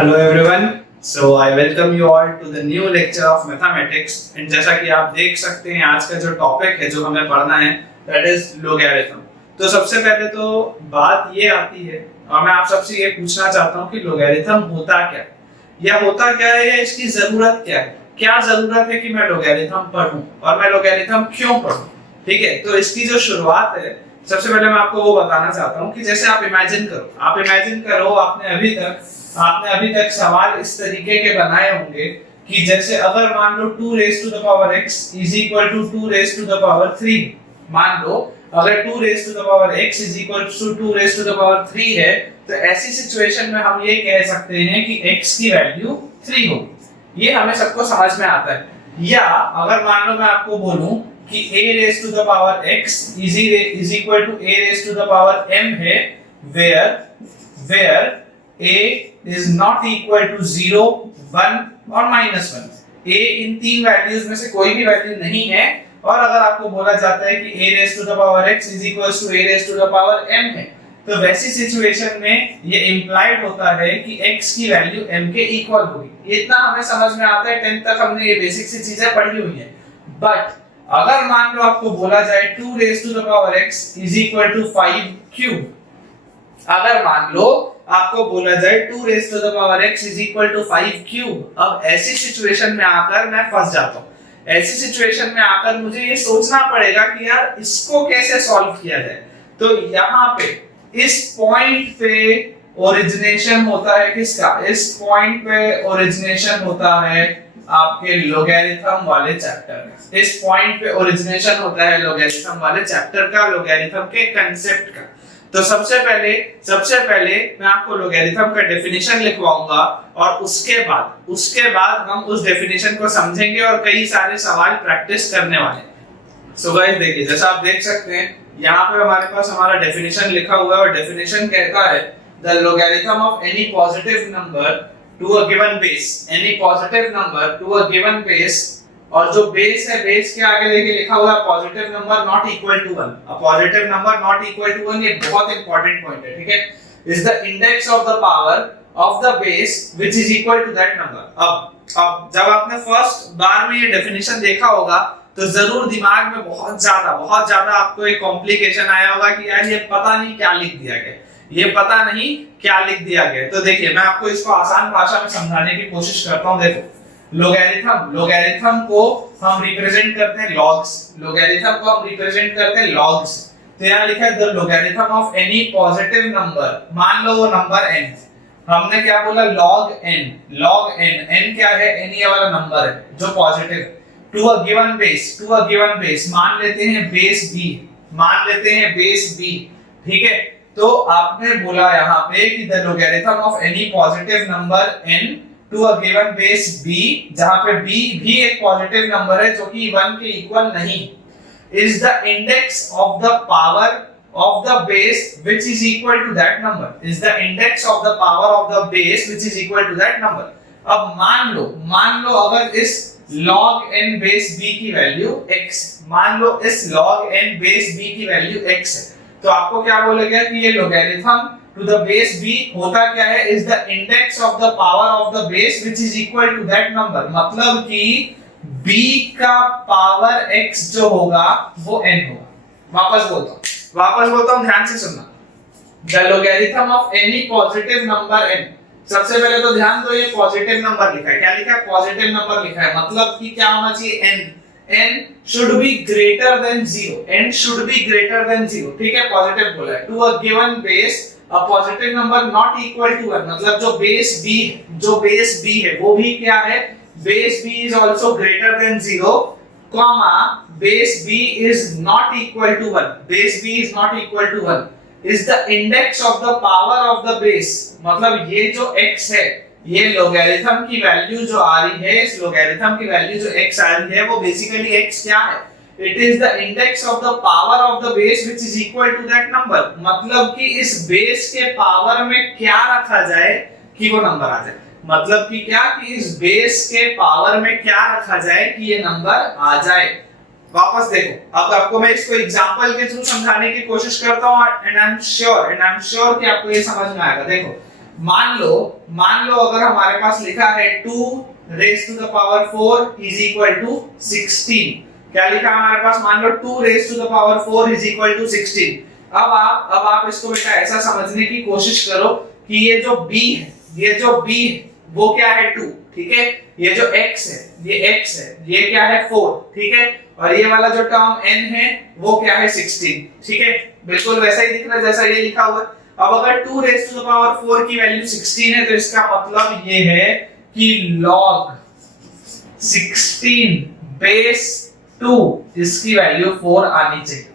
Hello everyone. So I welcome you all to the new lecture of mathematics. And जैसा कि आप देख सकते हैं आज का जो टॉपिक है जो हमें पढ़ना है that is logarithm. तो सबसे पहले तो बात ये आती है और मैं आप सबसे ये पूछना चाहता हूँ कि logarithm होता क्या है या होता क्या है या इसकी जरूरत क्या है, क्या जरूरत है कि मैं logarithm पढूं और मैं logarithm क्यों पढूं। ठीक है, तो इसकी जो शुरुआत है सबसे पहले मैं आपको वो बताना चाहता हूँ कि जैसे आप इमेजिन करो आपने अभी तक सवाल इस तरीके के बनाए होंगे कि जैसे अगर मान लो 2 raised to the power x is equal to 2 raised to the power 3, मान लो अगर 2 raised to the power x is equal to 2 raised to the power 3 है तो ऐसी सिचुएशन में हम ये कह सकते हैं कि x की वैल्यू 3 होगी। ये हमें सबको समझ में आता है। या अगर मान लो मैं आपको बोलूं कि a raised to the power x is equal to a raised to the power m है where a is not equal to 0, 1 और -1। a इन तीन वैल्यूज में से कोई भी वैल्यू नहीं है और अगर आपको बोला जाता है कि a raised to the power x is equal to a raised to the power m है तो वैसी सिचुएशन में ये इंप्लाइड होता है कि x की वैल्यू m के इक्वल होगी। इतना हमें समझ में आता है, 10th तक हमने ये बेसिक सी चीजें पढ़ी हुई हैं। बट अगर मान लो आपको बोला जाए 2 raised to the power x is equal to 5 cube, अगर मान लो आपको बोला जाए 2 raised to the power x is equal to 5 cube, अब ऐसी सिचुएशन में आकर मैं फंस जाता हूँ। ऐसी सिचुएशन में आकर मुझे ये सोचना पड़ेगा कि यार इसको कैसे सॉल्व किया जाए। तो यहाँ पे इस पॉइंट पे ओरिजिनेशन होता है किसका, इस पॉइंट पे ओरिजिनेशन होता है आपके लोगैरिथम वाले चैप्टर में। इस पॉइंट पे ओरिजिनेशन होता है लोगैरिथम वाले चैप्टर का, लोगैरिथम के कांसेप्ट का। तो सबसे पहले मैं आपको लोगैरिथम का डेफिनेशन लिखवाऊंगा और उसके बाद हम उस डेफिनेशन को समझेंगे और कई सारे सवाल प्रैक्टिस करने वाले हैं। सो गाइस देखिए, जैसा आप देख सकते हैं यहाँ पे हमारे पास हमारा डेफिनेशन लिखा हुआ है और डेफिनेशन कहता है the logarithm of any positive number to a given base, any positive number to a given base, और जो बेस है बेस के आगे देखिए लिखा हुआ है positive number not equal to 1। A positive number not equal to 1 ये बहुत इंपॉर्टेंट पॉइंट है। ठीक है, is the index of the power of the base which is equal to that number. अब जब आपने फर्स्ट बार में ये डेफिनेशन देखा होगा तो जरूर दिमाग में बहुत ज्यादा आपको एक कॉम्प्लिकेशन आया होगा कि यार ये पता नहीं क्या लिख दिया गया। तो देखिए मैं आपको इसको आसान भाषा में समझाने की कोशिश करता हूं। देखो लोगैरिथम को हम रिप्रेजेंट करते हैं लॉग्स। तो यहाँ लिखा है the logarithm of any positive number, मान लो वो नंबर n, हमने क्या बोला log n क्या है, n ये वाला नंबर है जो positive, to a given base मान लेते हैं बेस b। ठीक है, तो आपने बोला यहाँ पे कि the logarithm of any positive number n to a given base b, जहां पे b भी एक पॉजिटिव नंबर है जो कि 1 के इक्वल नहीं, is the index of the power of the base which is equal to that number. अब मान लो अगर इस log n बेस b की वैल्यू x, x है तो आपको क्या बोलेगा कि ये logarithm to the base b होता क्या है, is the index of the power of the base which is equal to that number। मतलब कि b का पावर x जो होगा वो n होगा। वापस बोलता हूँ ध्यान से सुनना। the logarithm of any positive number n, सबसे पहले तो ध्यान दो ये पॉजिटिव नंबर लिखा है, क्या लिखा है, पॉजिटिव नंबर लिखा है, मतलब कि क्या होना चाहिए, n should be greater than 0। ठीक है, पॉजिटिव बोला है, to a given base a positive number not equal to 1, मतलब जो बेस b है वो भी क्या है, base b is also greater than 0, comma base b is not equal to 1, is the index of the power of the base। मतलब ये जो x है, ये लोगैरिथम की वैल्यू जो आ रही है, इस लोगैरिथम की वैल्यू जो x आ रही है वो बेसिकली x क्या है, it is the index of the power of the base which is equal to that number। मतलब कि इस बेस के पावर में क्या रखा जाए कि वो नंबर आ जाए, मतलब कि क्या कि इस बेस के पावर में क्या रखा जाए कि ये नंबर आ जाए। वापस देखो, अब आपको मैं इसको एग्जांपल के थ्रू समझाने की कोशिश करता हूं एंड आई एम श्योर कि आपको ये समझ में आएगा। देखो मान लो अगर हमारे पास लिखा है 2 raise to the power 4 is equal to 16। क्या लिखा है हमारे पास? मान लो 2 raise to the power 4 is equal to 16। अब आप इसको बेटा ऐसा समझने की कोशिश करो कि ये जो b है वो क्या है 2, ठीक है। ये जो x है ये क्या है 4, ठीक है। और ये वाला जो टर्म n है वो क्या है 16, ठीक है। बिल्कुल वैसा ही दिख रहा है जैसा ये लिखा हुआ है। अब अगर 2 रेज़ टू द पावर 4 की वैल्यू 16 है तो इसका मतलब ये है कि log 16 बेस 2 इसकी वैल्यू 4 आनी चाहिए।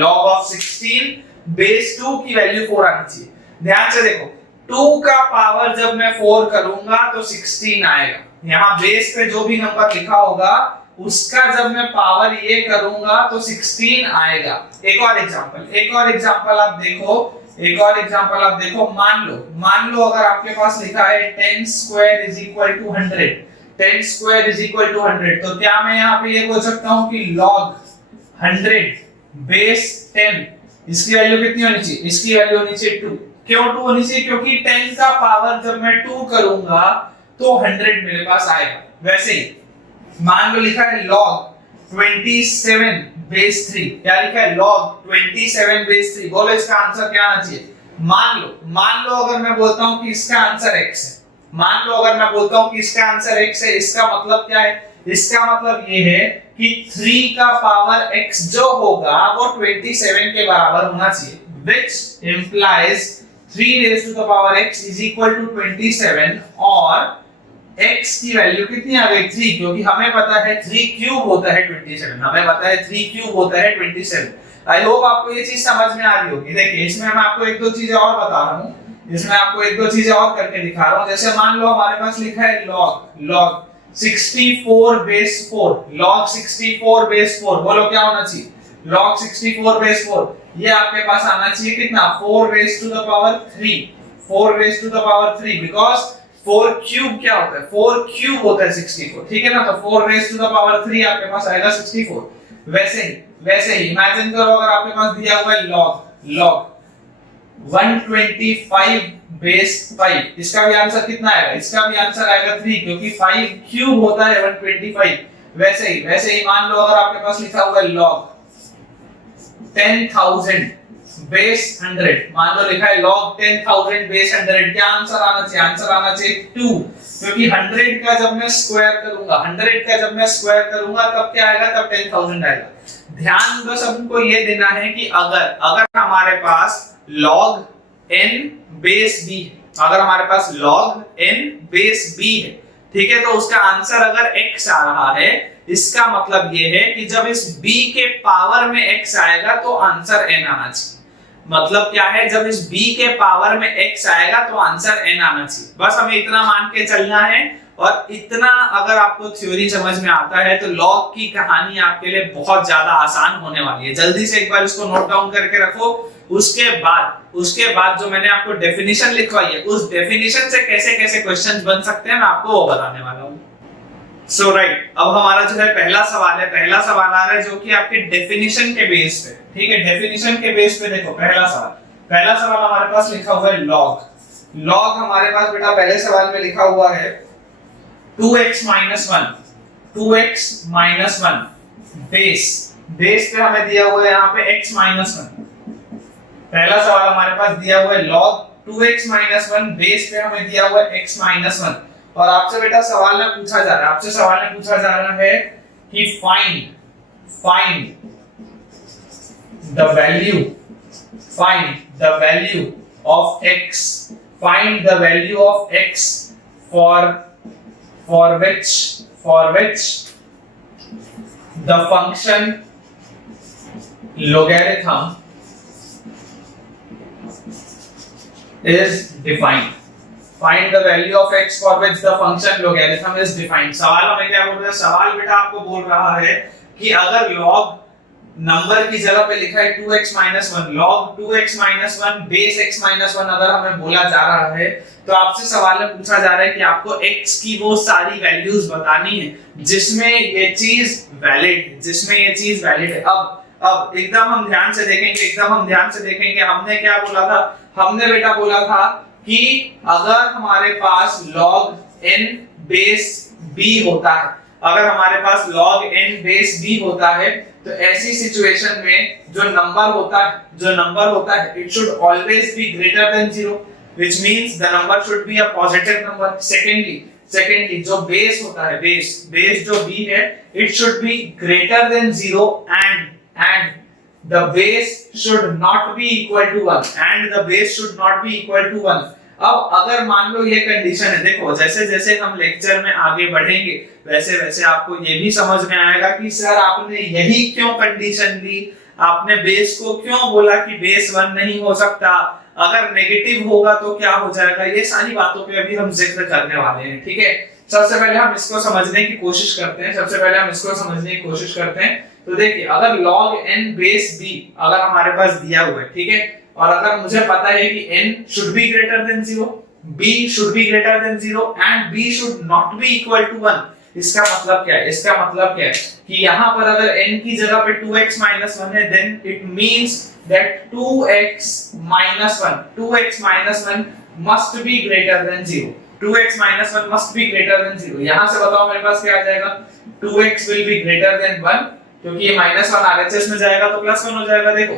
log ऑफ 16 बेस 2 की वैल्यू 4 आनी चाहिए। ध्यान से देखो 2 का पावर जब मैं 4 करूंगा तो 16 आएगा। यहाँ बेस पे जो भी नंबर लिखा होगा उसका जब मैं पावर ये करूंगा तो 16 आएगा। एक और एग्जांपल आप देखो, मान लो अगर आपके पास लिखा है 10 square is equal to 100, 10 square is equal to 100, तो क्या मैं यहाँ पे ये बोल सकता हूँ कि log 100 बेस 10 इसकी वैल्यू कितनी होनी चाहिए? इसकी वैल्यू होनी चाहिए 2। क्यों 2 होनी चाहिए? क्योंकि 10 का पावर जब मैं 2 करूंगा तो 100 मेरे पास आएगा। वैसे ही मान लो लिखा है log 27 बेस 3, क्या लिखा है? log 27 base 3। बोलो इसका आंसर क्या आना चाहिए? मान लो अगर मैं बोलता हूं कि इसका आंसर x है, इसका मतलब क्या है? इसका मतलब ये है कि 3 का पावर x जो होगा वो 27 के बराबर होना चाहिए, which implies 3 raised to the power x is equal to 27 और x की वैल्यू कितनी आ गई? 3, क्योंकि हमें पता है 3 क्यूब होता है 27। आई होप आपको ये चीज समझ में आ रही होगी। देखिए इसमें मैं आपको एक दो चीजें और बता रहा हूँ, करके दिखा रहा हूँ। जैसे मान लो हमारे पास लिखा है log 64 बेस 4, log 64 बेस 4, बोलो क्या होना चाहिए? log 64 बेस 4 ये आपके पास आना चाहिए कितना? 4 raise to the power 3 because 4 cube क्या होता है? 4 क्यूब होता है 64, ठीक है ना। तो 4 रेज़ टू द पावर 3 आपके पास आएगा 64। वैसे ही इमेजिन करो अगर आपके पास दिया हुआ है log 125 बेस 5, इसका भी आंसर कितना आएगा? इसका भी आंसर आएगा 3, क्योंकि 5 क्यूब होता है 125। वैसे ही मान लो अगर आपके पास लिखा हुआ है log 10,000 बेस 100, मान लो लिखा है log 10,000 बेस 100, क्या आंसर आना चाहिए? आंसर आना चाहिए 2, क्योंकि 100 का जब मैं स्क्वायर करूंगा तब क्या आएगा? तब 10,000 आएगा। ध्यान बस हमको ये देना है कि अगर हमारे पास log n बेस b है, ठीक है, तो उसका आंसर अगर x आ रहा है, इसका मतलब ये है कि जब इस b के पावर में x आएगा तो आंसर n आना चाहिए। मतलब क्या है? जब इस b के पावर में x आएगा तो आंसर n आना चाहिए। बस हमें इतना मान के चलना है, और इतना अगर आपको थ्योरी समझ में आता है तो लॉग की कहानी आपके लिए बहुत ज्यादा आसान होने वाली है। जल्दी से एक बार इसको नोट डाउन करके रखो। उसके बाद जो मैंने आपको डेफिनेशन लिखवाई है, उस डेफिनेशन से कैसे कैसे क्वेश्चंस बन सकते हैं मैं आपको वो बताने वाला हूँ। सो राइट, अब हमारा जो है पहला सवाल आ रहा है जो कि आपके डेफिनेशन के बेस पे, ठीक है। डेफिनेशन के बेस पे देखो पहला सवाल हमारे पास लिखा हुआ है लॉग हमारे पास बेटा पहले सवाल में लिखा हुआ है 2x minus 1 बेस पे हमें दिया हुआ है यहाँ पे x minus 1। पहला सवाल हमारे पास दिया हुआ है log 2x minus 1 बेस पे हमें दिया हुआ है x minus 1, और आपसे बेटा सवाल में पूछा जा रहा है कि find the value of x for which the function logarithm is defined. Find the value of x for which the function logarithm is defined. सवाल हमें क्या बोल रहा है? सवाल बेटा आपको बोल रहा है कि अगर log नंबर की जगह पे लिखा है 2x minus 1, log 2x minus 1 base x minus 1 अगर हमें बोला जा रहा है, तो आपसे सवाल में पूछा जा रहा है कि आपको x की वो सारी वैल्यूज बतानी है जिसमें ये चीज वैलिड है। अब एकदम हम ध्यान से देखेंगे, हमने क्या बोला था? हमने बेटा बोला था कि अगर हमारे पास log n बेस b होता है, अगर हमारे पास log n बेस b होता है, तो ऐसी सिचुएशन में जो नंबर होता है it should always be greater than 0, which means the number should be a positive number. Secondly जो बेस होता है, बेस जो b है, it should be greater than 0 and the base should not be equal to 1. अब अगर मान लो ये condition है, देखो जैसे जैसे हम लेक्चर में आगे बढ़ेंगे वैसे वैसे आपको ये भी समझ में आएगा कि सर आपने यही क्यों कंडीशन दी, आपने बेस को क्यों बोला कि बेस 1 नहीं हो सकता, अगर नेगेटिव होगा तो क्या हो जाएगा, ये सारी बातों पे अभी हम जिक्र करने वाले हैं। ठीक है, सबसे पहले हम इसको समझने की कोशिश करते हैं। तो देखिए, अगर log n बेस b अगर हमारे पास दिया हुआ है, ठीक है, और अगर मुझे पता है कि n should be greater than 0, b should be greater than 0 and b should not be equal to 1, इसका मतलब क्या है कि यहाँ पर अगर n की जगह पे 2x minus 1 है, then it means that 2x minus 1 must be greater than 0. 2x minus 1 must be greater than 0. यहाँ से बताओ मेरे पास क्या आ जाएगा, 2x will be greater than 1, क्योंकि ये -1 RHS में जाएगा तो +1 हो जाएगा। देखो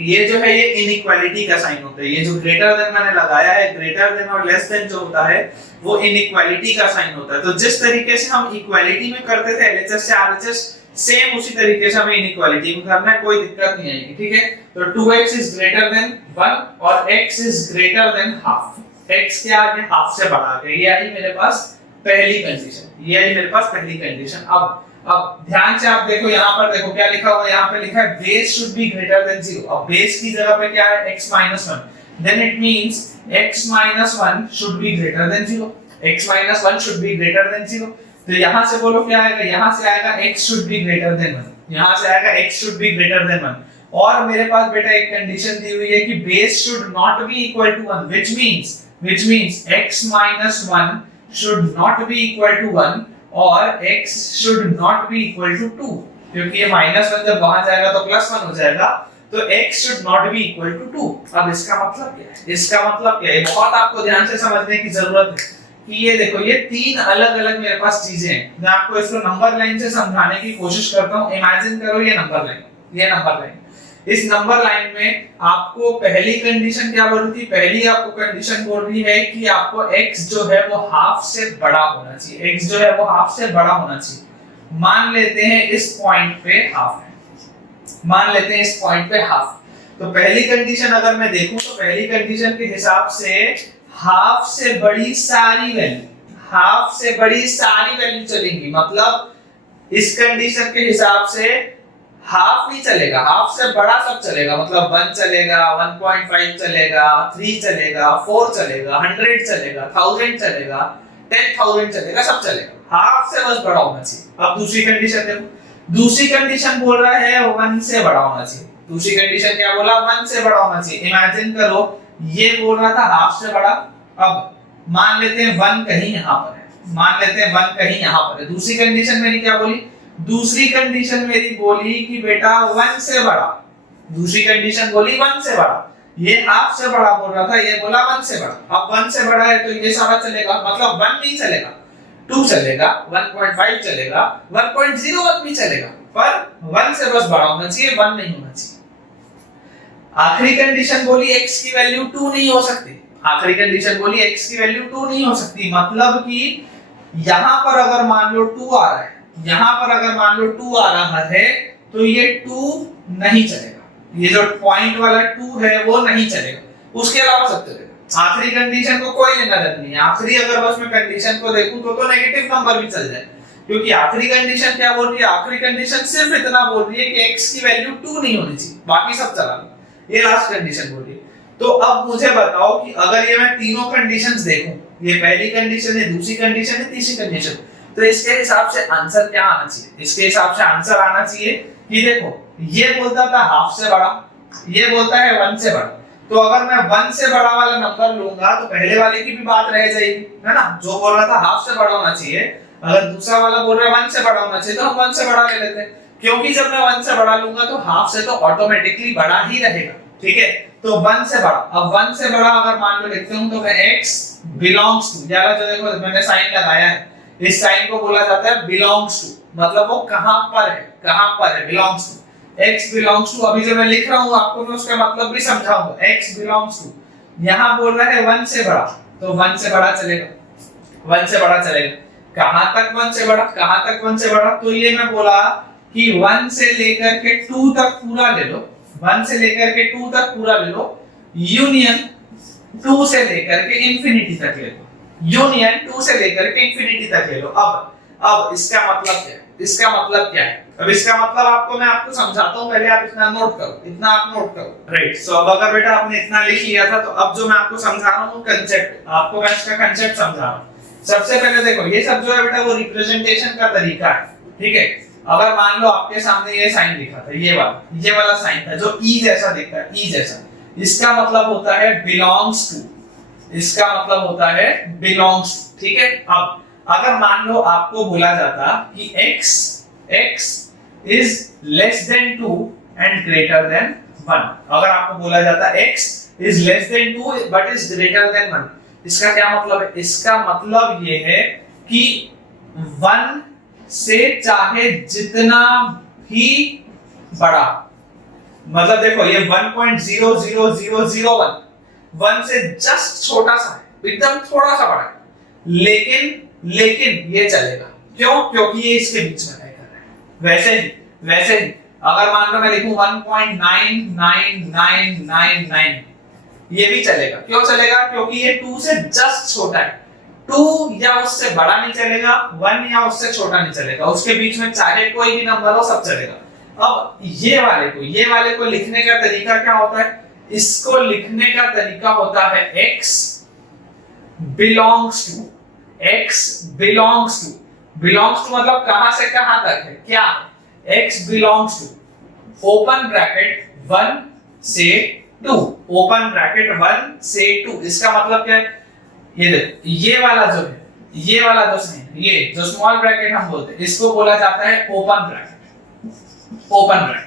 ये जो है ये इनइक्वालिटी का साइन होता है, ये जो ग्रेटर देन मैंने लगाया है, ग्रेटर देन और लेस देन जो होता है वो इनइक्वालिटी का साइन होता है। तो जिस तरीके से हम इक्वालिटी में करते थे LHS से RHS, सेम उसी तरीके से हमें इनइक्वालिटी में करना है, कोई दिक्कत नहीं आएगी। ठीक है, तो 2x इज ग्रेटर देन 1 और x is greater than half, x के आगे हाफ से बढ़ा के, ये आई मेरे पास पहली कंडीशन। अब ध्यान से आप देखो, यहाँ पर देखो क्या लिखा हुआ है, यहाँ पे लिखा है base should be greater than 0। अब बेस की जगह पे क्या है, x minus 1, then it means x minus 1 should be greater than 0। तो यहाँ से बोलो क्या आएगा, यहाँ से आएगा x should be greater than 1, और मेरे पास बेटा एक कंडीशन दी हुई है कि base should not be equal to 1, which means x minus 1 should not be equal to 1 और x should not be equal to 2, क्योंकि ये -1 जब वहां जाएगा तो +1 हो जाएगा, तो x should not be equal to 2। अब इसका मतलब क्या है, बहुत आपको ध्यान से समझने की जरूरत है कि ये देखो, ये तीन अलग-अलग मेरे पास चीजें हैं। मैं आपको इसको नंबर लाइन से समझाने की कोशिश करता हूं। इमेजिन करो ये नंबर लाइन, इस नंबर लाइन में आपको पहली कंडीशन क्या बोल रही थी, पहली आपको कंडीशन बोल रही है कि आपको x जो है वो हाफ से बड़ा होना चाहिए। मान लेते हैं इस पॉइंट पे हाफ तो पहली कंडीशन अगर मैं देखूं तो पहली कंडीशन के हिसाब से हाफ से बड़ी सारी वैल्यू चलेंगी। मतलब इस कंडीशन के हिसाब से हाफ नहीं चलेगा, हाफ से बड़ा सब चलेगा। मतलब 1 चलेगा, 1.5 चलेगा, 3 चलेगा, 4 चलेगा, 100 चलेगा, 1000 चलेगा, 10,000 चलेगा, सब चलेगा। हाफ से बस बड़ा होना चाहिए। अब दूसरी कंडीशन देखो, दूसरी कंडीशन बोल रहा है 1 से बड़ा होना चाहिए। दूसरी कंडीशन क्या बोला, 1 से बड़ा होना चाहिए। इमेजिन करो ये बोल रहा था हाफ से बड़ा। अब मान लेते हैं 1 कहीं यहाँ पर है, दूसरी कंडीशन मेरी क्या बोली, दूसरी कंडीशन मेरी बोली कि बेटा 1 से बड़ा, दूसरी कंडीशन बोली 1 से बड़ा। ये हाफ से बड़ा बोल रहा था, ये बोला 1 से बड़ा। अब 1 से बड़ा है तो ये सारा चलेगा, मतलब 1 नहीं चलेगा, 2 चलेगा, 1.5 चलेगा, 1.01 भी चलेगा, पर 1 से बस बड़ा होना चाहिए, 1 नहीं होना चाहिए। आखिरी कंडीशन बोली x की वैल्यू 2 नहीं हो सकती, मतलब कि यहाँ पर अगर मान लो 2 आ रहा है, तो ये 2 नहीं चलेगा, ये जो पॉइंट वाला 2 है वो नहीं चलेगा, उसके अलावा सब चलेगा। आखिरी कंडीशन को कोई लेना देना नहीं है। आखिरी अगर बस मैं कंडीशन को देखूं तो नेगेटिव नंबर भी चल जाए, क्योंकि आखिरी कंडीशन क्या बोल रही है, आखिरी कंडीशन सिर्फ इतना बोल रही है कि x की वैल्यू 2 नहीं होनी चाहिए, बाकी सब चला। ये लास्ट कंडीशन बोल रही है। तो अब मुझे बताओ कि अगर ये मैं तीनों कंडीशंस देखूं, ये पहली कंडीशन है, दूसरी कंडीशन है, तीसरी कंडीशन, तो इसके हिसाब से आंसर क्या आना चाहिए, इसके हिसाब से आंसर आना चाहिए कि देखो ये बोलता था हाफ से बड़ा, ये बोलता है 1 से बड़ा। तो अगर मैं 1 से बड़ा वाला नंबर लूंगा तो पहले वाले की भी बात रह जाएगी, है ना, जो बोल रहा था हाफ से बड़ा होना चाहिए, अगर दूसरा वाला बोल रहा है 1 से बड़ा होना चाहिए, तो हम 1 से बड़ा ले लेते हैं, क्योंकि जब मैं 1 से बड़ा लूंगा तो हाफ से तो ऑटोमेटिकली बड़ा ही रहेगा। ठीक है, तो 1 से बड़ा, अब 1 से बड़ा अगर मान लो लिखते हूं तो मैं x बिलोंग्स टू, या जो देखो मैंने साइन लगाया है, इस साइन को बोला जाता है बिलोंग्स टू, मतलब वो कहां पर है, कहां पर है, belongs to, x belongs to. अभी जो मैं लिख रहा हूं आपको मैं उसका मतलब भी समझाऊंगा, x बिलोंग्स टू, यहां बोल रहा है 1 से बड़ा, तो 1 से बड़ा चलेगा, 1 से बड़ा चलेगा। कहां तक 1 से बड़ा, कहां तक 1 से बड़ा, तो ये मैं बोला कि 1 से लेकर के 2 तक पूरा ले लो, 1 से लेकर के 2 तक पूरा ले लो, यूनियन 2 से लेकर के इंफिनिटी तक ले लो, यूनियन 2 से लेकर के इंफिनिटी तक ले लो। अब इसका मतलब क्या है, इसका मतलब क्या है, अब इसका मतलब आपको मैं आपको समझाता हूं, पहले आप इतना नोट करो, इतना आप नोट करो, राइट। सो अब अगर बेटा आपने इतना लिख लिया था, तो अब जो मैं आपको समझा रहा हूं कंसेप्ट, आपको मैं इसका कंसेप्ट समझा रहा हूं। सबसे पहले देखो ये सब जो है बेटा वो रिप्रेजेंटेशन का तरीका है, ठीक है। अगर मान लो आपके सामने ये साइन लिखा था, ये वाला साइन था जो ई जैसा दिखता है, ई जैसा, इसका मतलब होता है बिलोंग्स टू, इसका मतलब होता है बिलोंग्स, ठीक है। अब अगर मान लो आपको बोला जाता कि x is less than 2 and greater than 1, अगर आपको बोला जाता x is less than 2 but is greater than 1, इसका क्या मतलब है, इसका मतलब ये है कि 1 से चाहे जितना भी बड़ा, मतलब देखो ये 1.00001 1 से जस्ट छोटा सा है, एकदम थोड़ा सा बड़ा है, लेकिन ये चलेगा, क्यों, क्योंकि ये इसके बीच में तय कर रहा है। वैसे ही अगर मान लो मैं लिखूं 1.99999, ये भी चलेगा, क्यों चलेगा, क्योंकि ये 2 से जस्ट छोटा है, 2 या उससे बड़ा नहीं चलेगा, 1 या उससे छोटा नहीं चलेगा, उसके बीच में चाहे कोई भी नंबर हो सब चलेगा। अब ये वाले को लिखने का तरीका क्या होता है, इसको लिखने का तरीका होता है x belongs to, x belongs to, belongs to मतलब कहां से कहां तक है, क्या, x belongs to open bracket 1 से 2, ओपन ब्रैकेट 1 से 2, इसका मतलब क्या है, ये देखो ये वाला जो है, ये वाला जो साइन, ये जो स्मॉल ब्रैकेट हम बोलते हैं, इसको बोला जाता है ओपन ब्रैकेट, ओपन ब्रैकेट,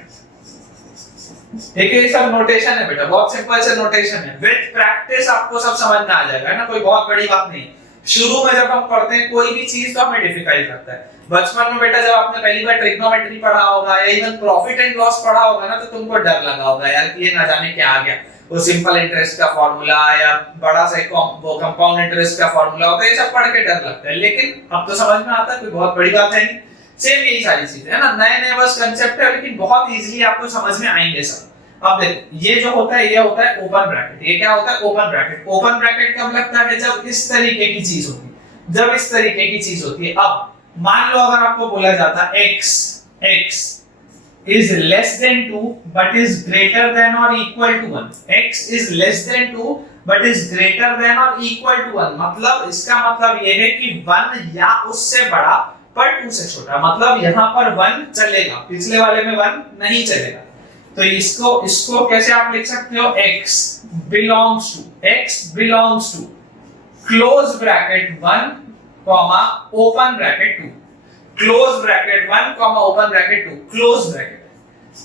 ठीक है। ये सब नोटेशन है बेटा, बहुत सिंपल से नोटेशन है, विद प्रैक्टिस आपको सब समझ में आ जाएगा ना, कोई बहुत बड़ी बात नहीं। शुरू में जब हम पढ़ते हैं कोई भी चीज तो हमें डिफिकल्ट लगता है, बचपन में बेटा जब आपने पहली बार ट्रिग्नोमेट्री पढ़ा होगा या इवन प्रॉफिट एंड लॉस पढ़ा होगा ना, तो तुमको डर लगा होगा यार कि ये ना जाने क्या आ गया, वो सिंपल इंटरेस्ट का फार्मूला या बड़ा सा वो कंपाउंड इंटरेस्ट का फार्मूला होता है, ये सब पढ़ के डर लगता है, लेकिन अब तो समझ में आता है, कोई बहुत बड़ी बात है नहीं। सेम यही सारी चीजें है ना, नए बस कंसेप्ट है, लेकिन बहुत इजीली आपको समझ में आएंगे सब। अब देखो ये जो होता है, ये होता है ओपन ब्रैकेट, ये क्या होता है, ओपन ब्रैकेट। ओपन ब्रैकेट कब लगता है, जब इस तरीके की चीज होती है, जब इस तरीके की चीज होती है। अब मान लो अगर आपको बोला जाता x is less than 2 but is greater than or equal to 1, x is less than 2 but is greater than or equal to 1, मतलब इसका मतलब ये है कि 1 या उससे बड़ा पर 2 से छोटा, मतलब यहाँ पर 1 चलेगा, पिछले वाले में 1 नहीं चलेगा। तो इसको कैसे आप लिख सकते हो, x belongs to close bracket 1 comma open bracket 2, close bracket 1 comma open bracket 2, close bracket,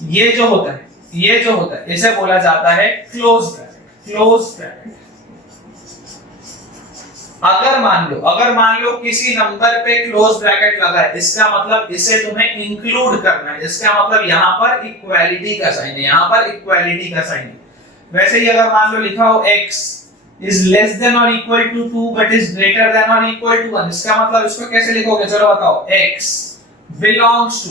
ये जो होता है इसे बोला जाता है क्लोज ब्रैकेट। अगर मान लो किसी नंबर पे क्लोज ब्रैकेट लगा है, इसका मतलब इसे तुम्हें इंक्लूड करना है, इसका मतलब यहाँ पर इक्वालिटी का साइन है, यहाँ पर इक्वालिटी का साइन है। वैसे ही अगर मान लो लिखा हो x is less than or equal to 2 but is greater than or equal to 1, इसका मतलब इसको कैसे लिखोगे, चलो बताओ, x belongs to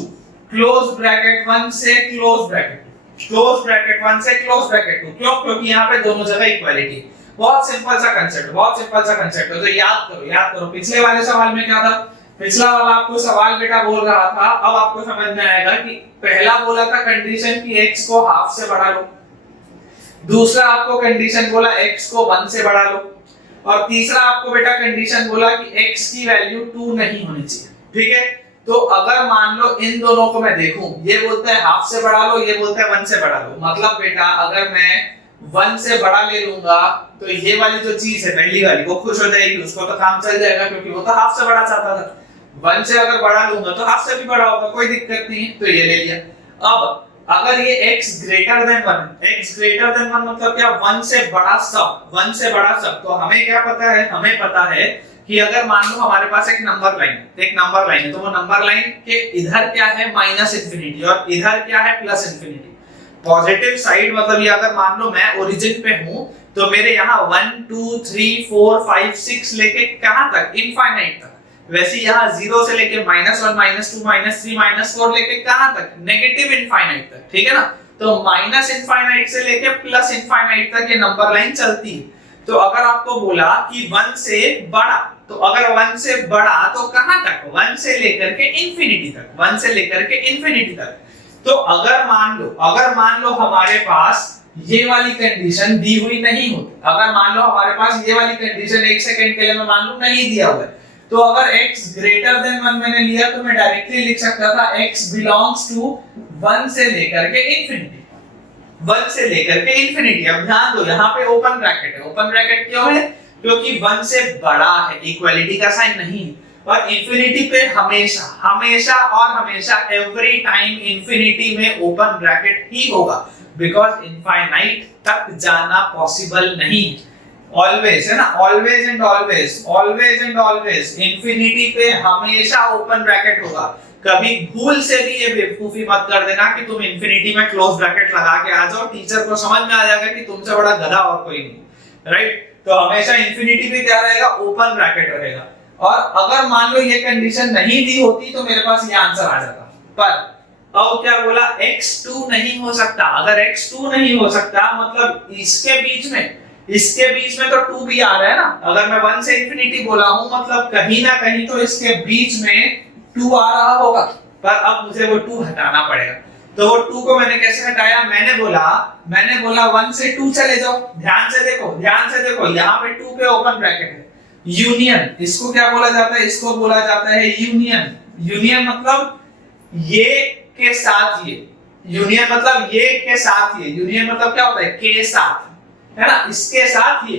close bracket 1 से क्लोज ब्रैकेट 2, क्लोज ब्रैकेट 1 से क्लोज ब्रैकेट 2, क्यों, क्योंकि यहाँ पे दोनों जगह इक्वालिटी। बहुत सिंपल सा कंसेप्ट है, तो याद करो पिछले वाले सवाल में क्या था, पिछला वाला आपको सवाल बेटा बोल रहा था, अब आपको समझ में आएगा कि पहला बोला था कंडीशन कि x को हाफ से बढ़ा लो, दूसरा आपको कंडीशन बोला x को 1 से बढ़ा लो, और तीसरा आपको बेटा कंडीशन बोला कि x की वैल्यू 2 नहीं होनी चाहिए, ठीक है। तो अगर मान लो इन दोनों को मैं देखूं, ये बोलता है हाफ से बढ़ा लो, ये बोलता है 1 से बढ़ा लो, मतलब बेटा अगर मैं 1 से बड़ा ले लूंगा तो ये वाली जो चीज है पहली वाली वो खुश हो जाएगी, उसको तो काम चल जाएगा, क्योंकि वो तो हाफ से बड़ा चाहता था। 1 से अगर बड़ा लूंगा तो हाफ से भी बड़ा होगा, कोई दिक्कत नहीं है, तो ये ले लिया। अब अगर ये x greater than 1, x greater than 1 मतलब क्या, 1 से बड़ा सब, 1 से बड़ा सब। तो हमें क्या पता है, हमें पता है कि अगर मान लो हमारे पास एक नंबर लाइन है, तो वो नंबर लाइन के इधर क्या है, माइनस इंफिनिटी, और इधर क्या है, प्लस इंफिनिटी। पॉजिटिव साइड मतलब ये, अगर मान लो मैं ओरिजिन पे हूं, तो मेरे यहाँ 1 2 3 4 5 6 लेके कहां तक, इनफाइनाइट तक। वैसे यहाँ 0 से लेके -1 -2 -3 -4 लेके कहां तक, नेगेटिव इनफाइनाइट तक, ठीक है ना। तो माइनस इनफाइनाइट से लेके प्लस इनफाइनाइट तक ये नंबर लाइन चलती है। तो अगर आपको बोला कि 1 से बड़ा, तो अगर 1 से बड़ा तो कहां तक, 1 से लेकर के इंफिनिटी तक, 1 से लेकर के इंफिनिटी तक। तो अगर मान लो हमारे पास ये वाली कंडीशन दी हुई नहीं होती, अगर मान लो हमारे पास ये वाली कंडीशन 1 सेकंड के लिए मैं मान लो नहीं दिया हुआ है, तो अगर x ग्रेटर देन 1 मैंने लिया, तो मैं डायरेक्टली लिख सकता था x बिलोंग्स टू 1 से लेकर के इंफिनिटी, 1 से लेकर के इंफिनिटी। अब ध्यान दो, यहाँ पे ओपन ब्रैकेट है, ओपन ब्रैकेट क्यों है, क्योंकि 1 से बड़ा है, इक्वालिटी का साइन नहीं है। और इंफिनिटी पे हमेशा एवरी टाइम इंफिनिटी में ओपन ब्रैकेट ही होगा, बिकॉज इनफाइनाइट तक जाना पॉसिबल नहीं है। ऑलवेज है ना, ऑलवेज एंड ऑलवेज इंफिनिटी पे हमेशा ओपन ब्रैकेट होगा। कभी भूल से भी ये बेवकूफी मत कर देना कि तुम इंफिनिटी में क्लोज ब्रैकेट लगा के आ जाओ, टीचर को समझ में आ जाएगा कि तुमसे बड़ा गधा और कोई नहीं, राइट। तो हमेशा इंफिनिटी पे क्या रहेगा, ओपन ब्रैकेट रहेगा। और अगर मान लो ये कंडीशन नहीं दी होती तो मेरे पास ये आंसर आ जाता, पर अब क्या बोला, x2 नहीं हो सकता। अगर x2 नहीं हो सकता मतलब इसके बीच में तो 2 भी आ रहा है ना। अगर मैं 1 से इंफिनिटी बोला हूं मतलब कहीं ना कहीं तो इसके बीच में 2 आ रहा होगा, पर अब मुझे वो 2 हटाना पड़ेगा। तो वो 2 को मैंने कैसे हटाया, मैंने बोला 1 से 2 चले जाओ। ध्यान से देखो यहाँ पे 2 पे ओपन ब्रैकेट है, यूनियन, इसको क्या बोला जाता है, इसको बोला जाता है यूनियन मतलब ये के साथ ये, यूनियन मतलब ये के साथ ये, यूनियन मतलब क्या होता है, के साथ, है ना, इसके साथ ये।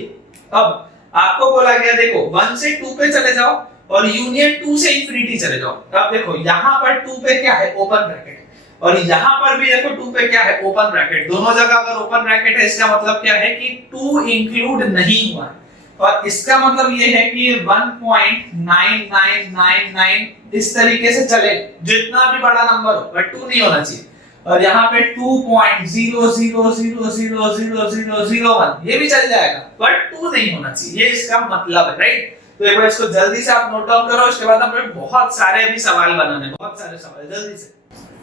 अब आपको बोला गया देखो 1 से 2 पे चले जाओ और यूनियन 2 से इंफिनिटी चले जाओ। अब देखो यहाँ पर 2 पे क्या है, ओपन ब्रैकेट, और यहाँ पर भी देखो 2 पे क्या है, ओपन ब्रैकेट। दोनों जगह अगर ओपन ब्रैकेट है इसका मतलब क्या है कि 2 इंक्लूड नहीं हुआ है, और इसका मतलब ये है कि 1.9999 इस तरीके से चले, जितना भी बड़ा नंबर हो बट 2 नहीं होना चाहिए। और यहाँ पे 2.00000001 ये भी चल जाएगा बट 2 नहीं होना चाहिए, ये इसका मतलब है, राइट। तो एक बार इसको जल्दी से आप नोट डाउन करो, उसके बाद हमें बहुत सारे अभी सवाल बनाने, बहुत सारे सवाल जल्दी से,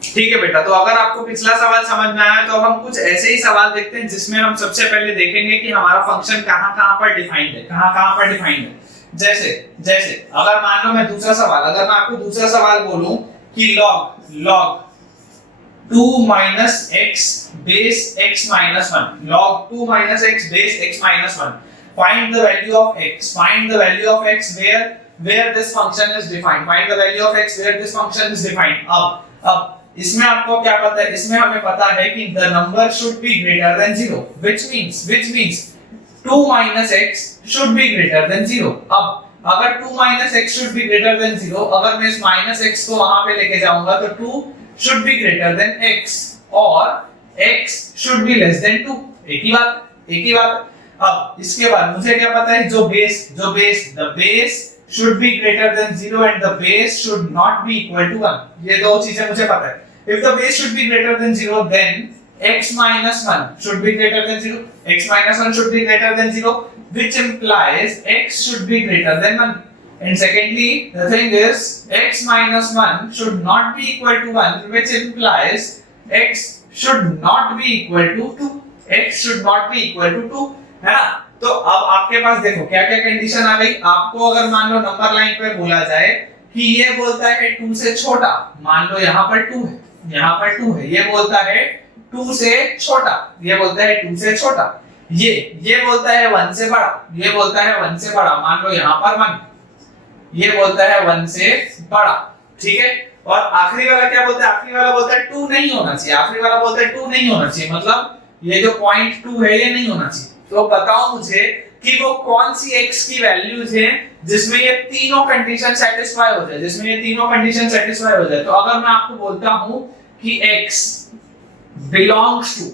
ठीक है बेटा। तो अगर आपको पिछला सवाल समझ में आया तो हम कुछ ऐसे ही सवाल देखते हैं जिसमें हम सबसे पहले देखेंगे कि हमारा फंक्शन कहां-कहां पर डिफाइंड है, कहां-कहां पर डिफाइंड है। जैसे अगर मान लो मैं दूसरा सवाल, अगर मैं आपको दूसरा सवाल बोलूं कि log 2 minus x base x minus 1, log 2 minus x base x minus 1, find the value of x where this function is defined, find the value of x where this function is defined। अब इसमें आपको क्या पता है, इसमें हमें पता है कि the number should be greater than 0, which means 2 minus x should be greater than 0। अब अगर 2 minus x should be greater than 0, अगर मैं इस minus x को वहां पे लेके जाऊंगा तो 2 should be greater than x और x should be less than 2। एक ही बात। अब इसके बाद मुझे क्या पता है, the base should be greater than 0 and the base should not be equal to 1। ये दो चीजें मुझे पता है। If the base should be greater than 0, then x minus 1 should be greater than 0, x minus 1 should be greater than 0, which implies x should be greater than 1। And secondly, the thing is x minus 1 should not be equal to 1, which implies x should not be equal to 2, x should not be equal to 2, है ना। तो अब आपके पास देखो क्या क्या condition आ गई। आपको अगर मान लो नंबर लाइन पे बोला जाए कि ये बोलता है 2 से छोटा, मान लो यहाँ पर 2 है, यहाँ पर 2 है, ये बोलता है 2 से छोटा, ये बोलता है 2 से छोटा, ये बोलता है 1 से बड़ा, ये बोलता है 1 से बड़ा, मान लो यहाँ पर 1, ये बोलता है 1 से बड़ा, ठीक है। और आखिरी वाला क्या बोलता है, आखिरी वाला बोलता है 2 नहीं होना चाहिए, आखिरी वाला बोलता है 2 नहीं होना चाहिए, मतलब ये जो 0.2 है ये नहीं होना चाहिए। तो बताओ मुझे कि वो कौन सी x की वैल्यूज हैं जिसमें ये तीनों कंडीशन सेटिस्फाई हो जाए, जिसमें ये तीनों कंडीशन सेटिस्फाई हो जाए। तो अगर मैं आपको बोलता हूं कि x बिलोंग्स टू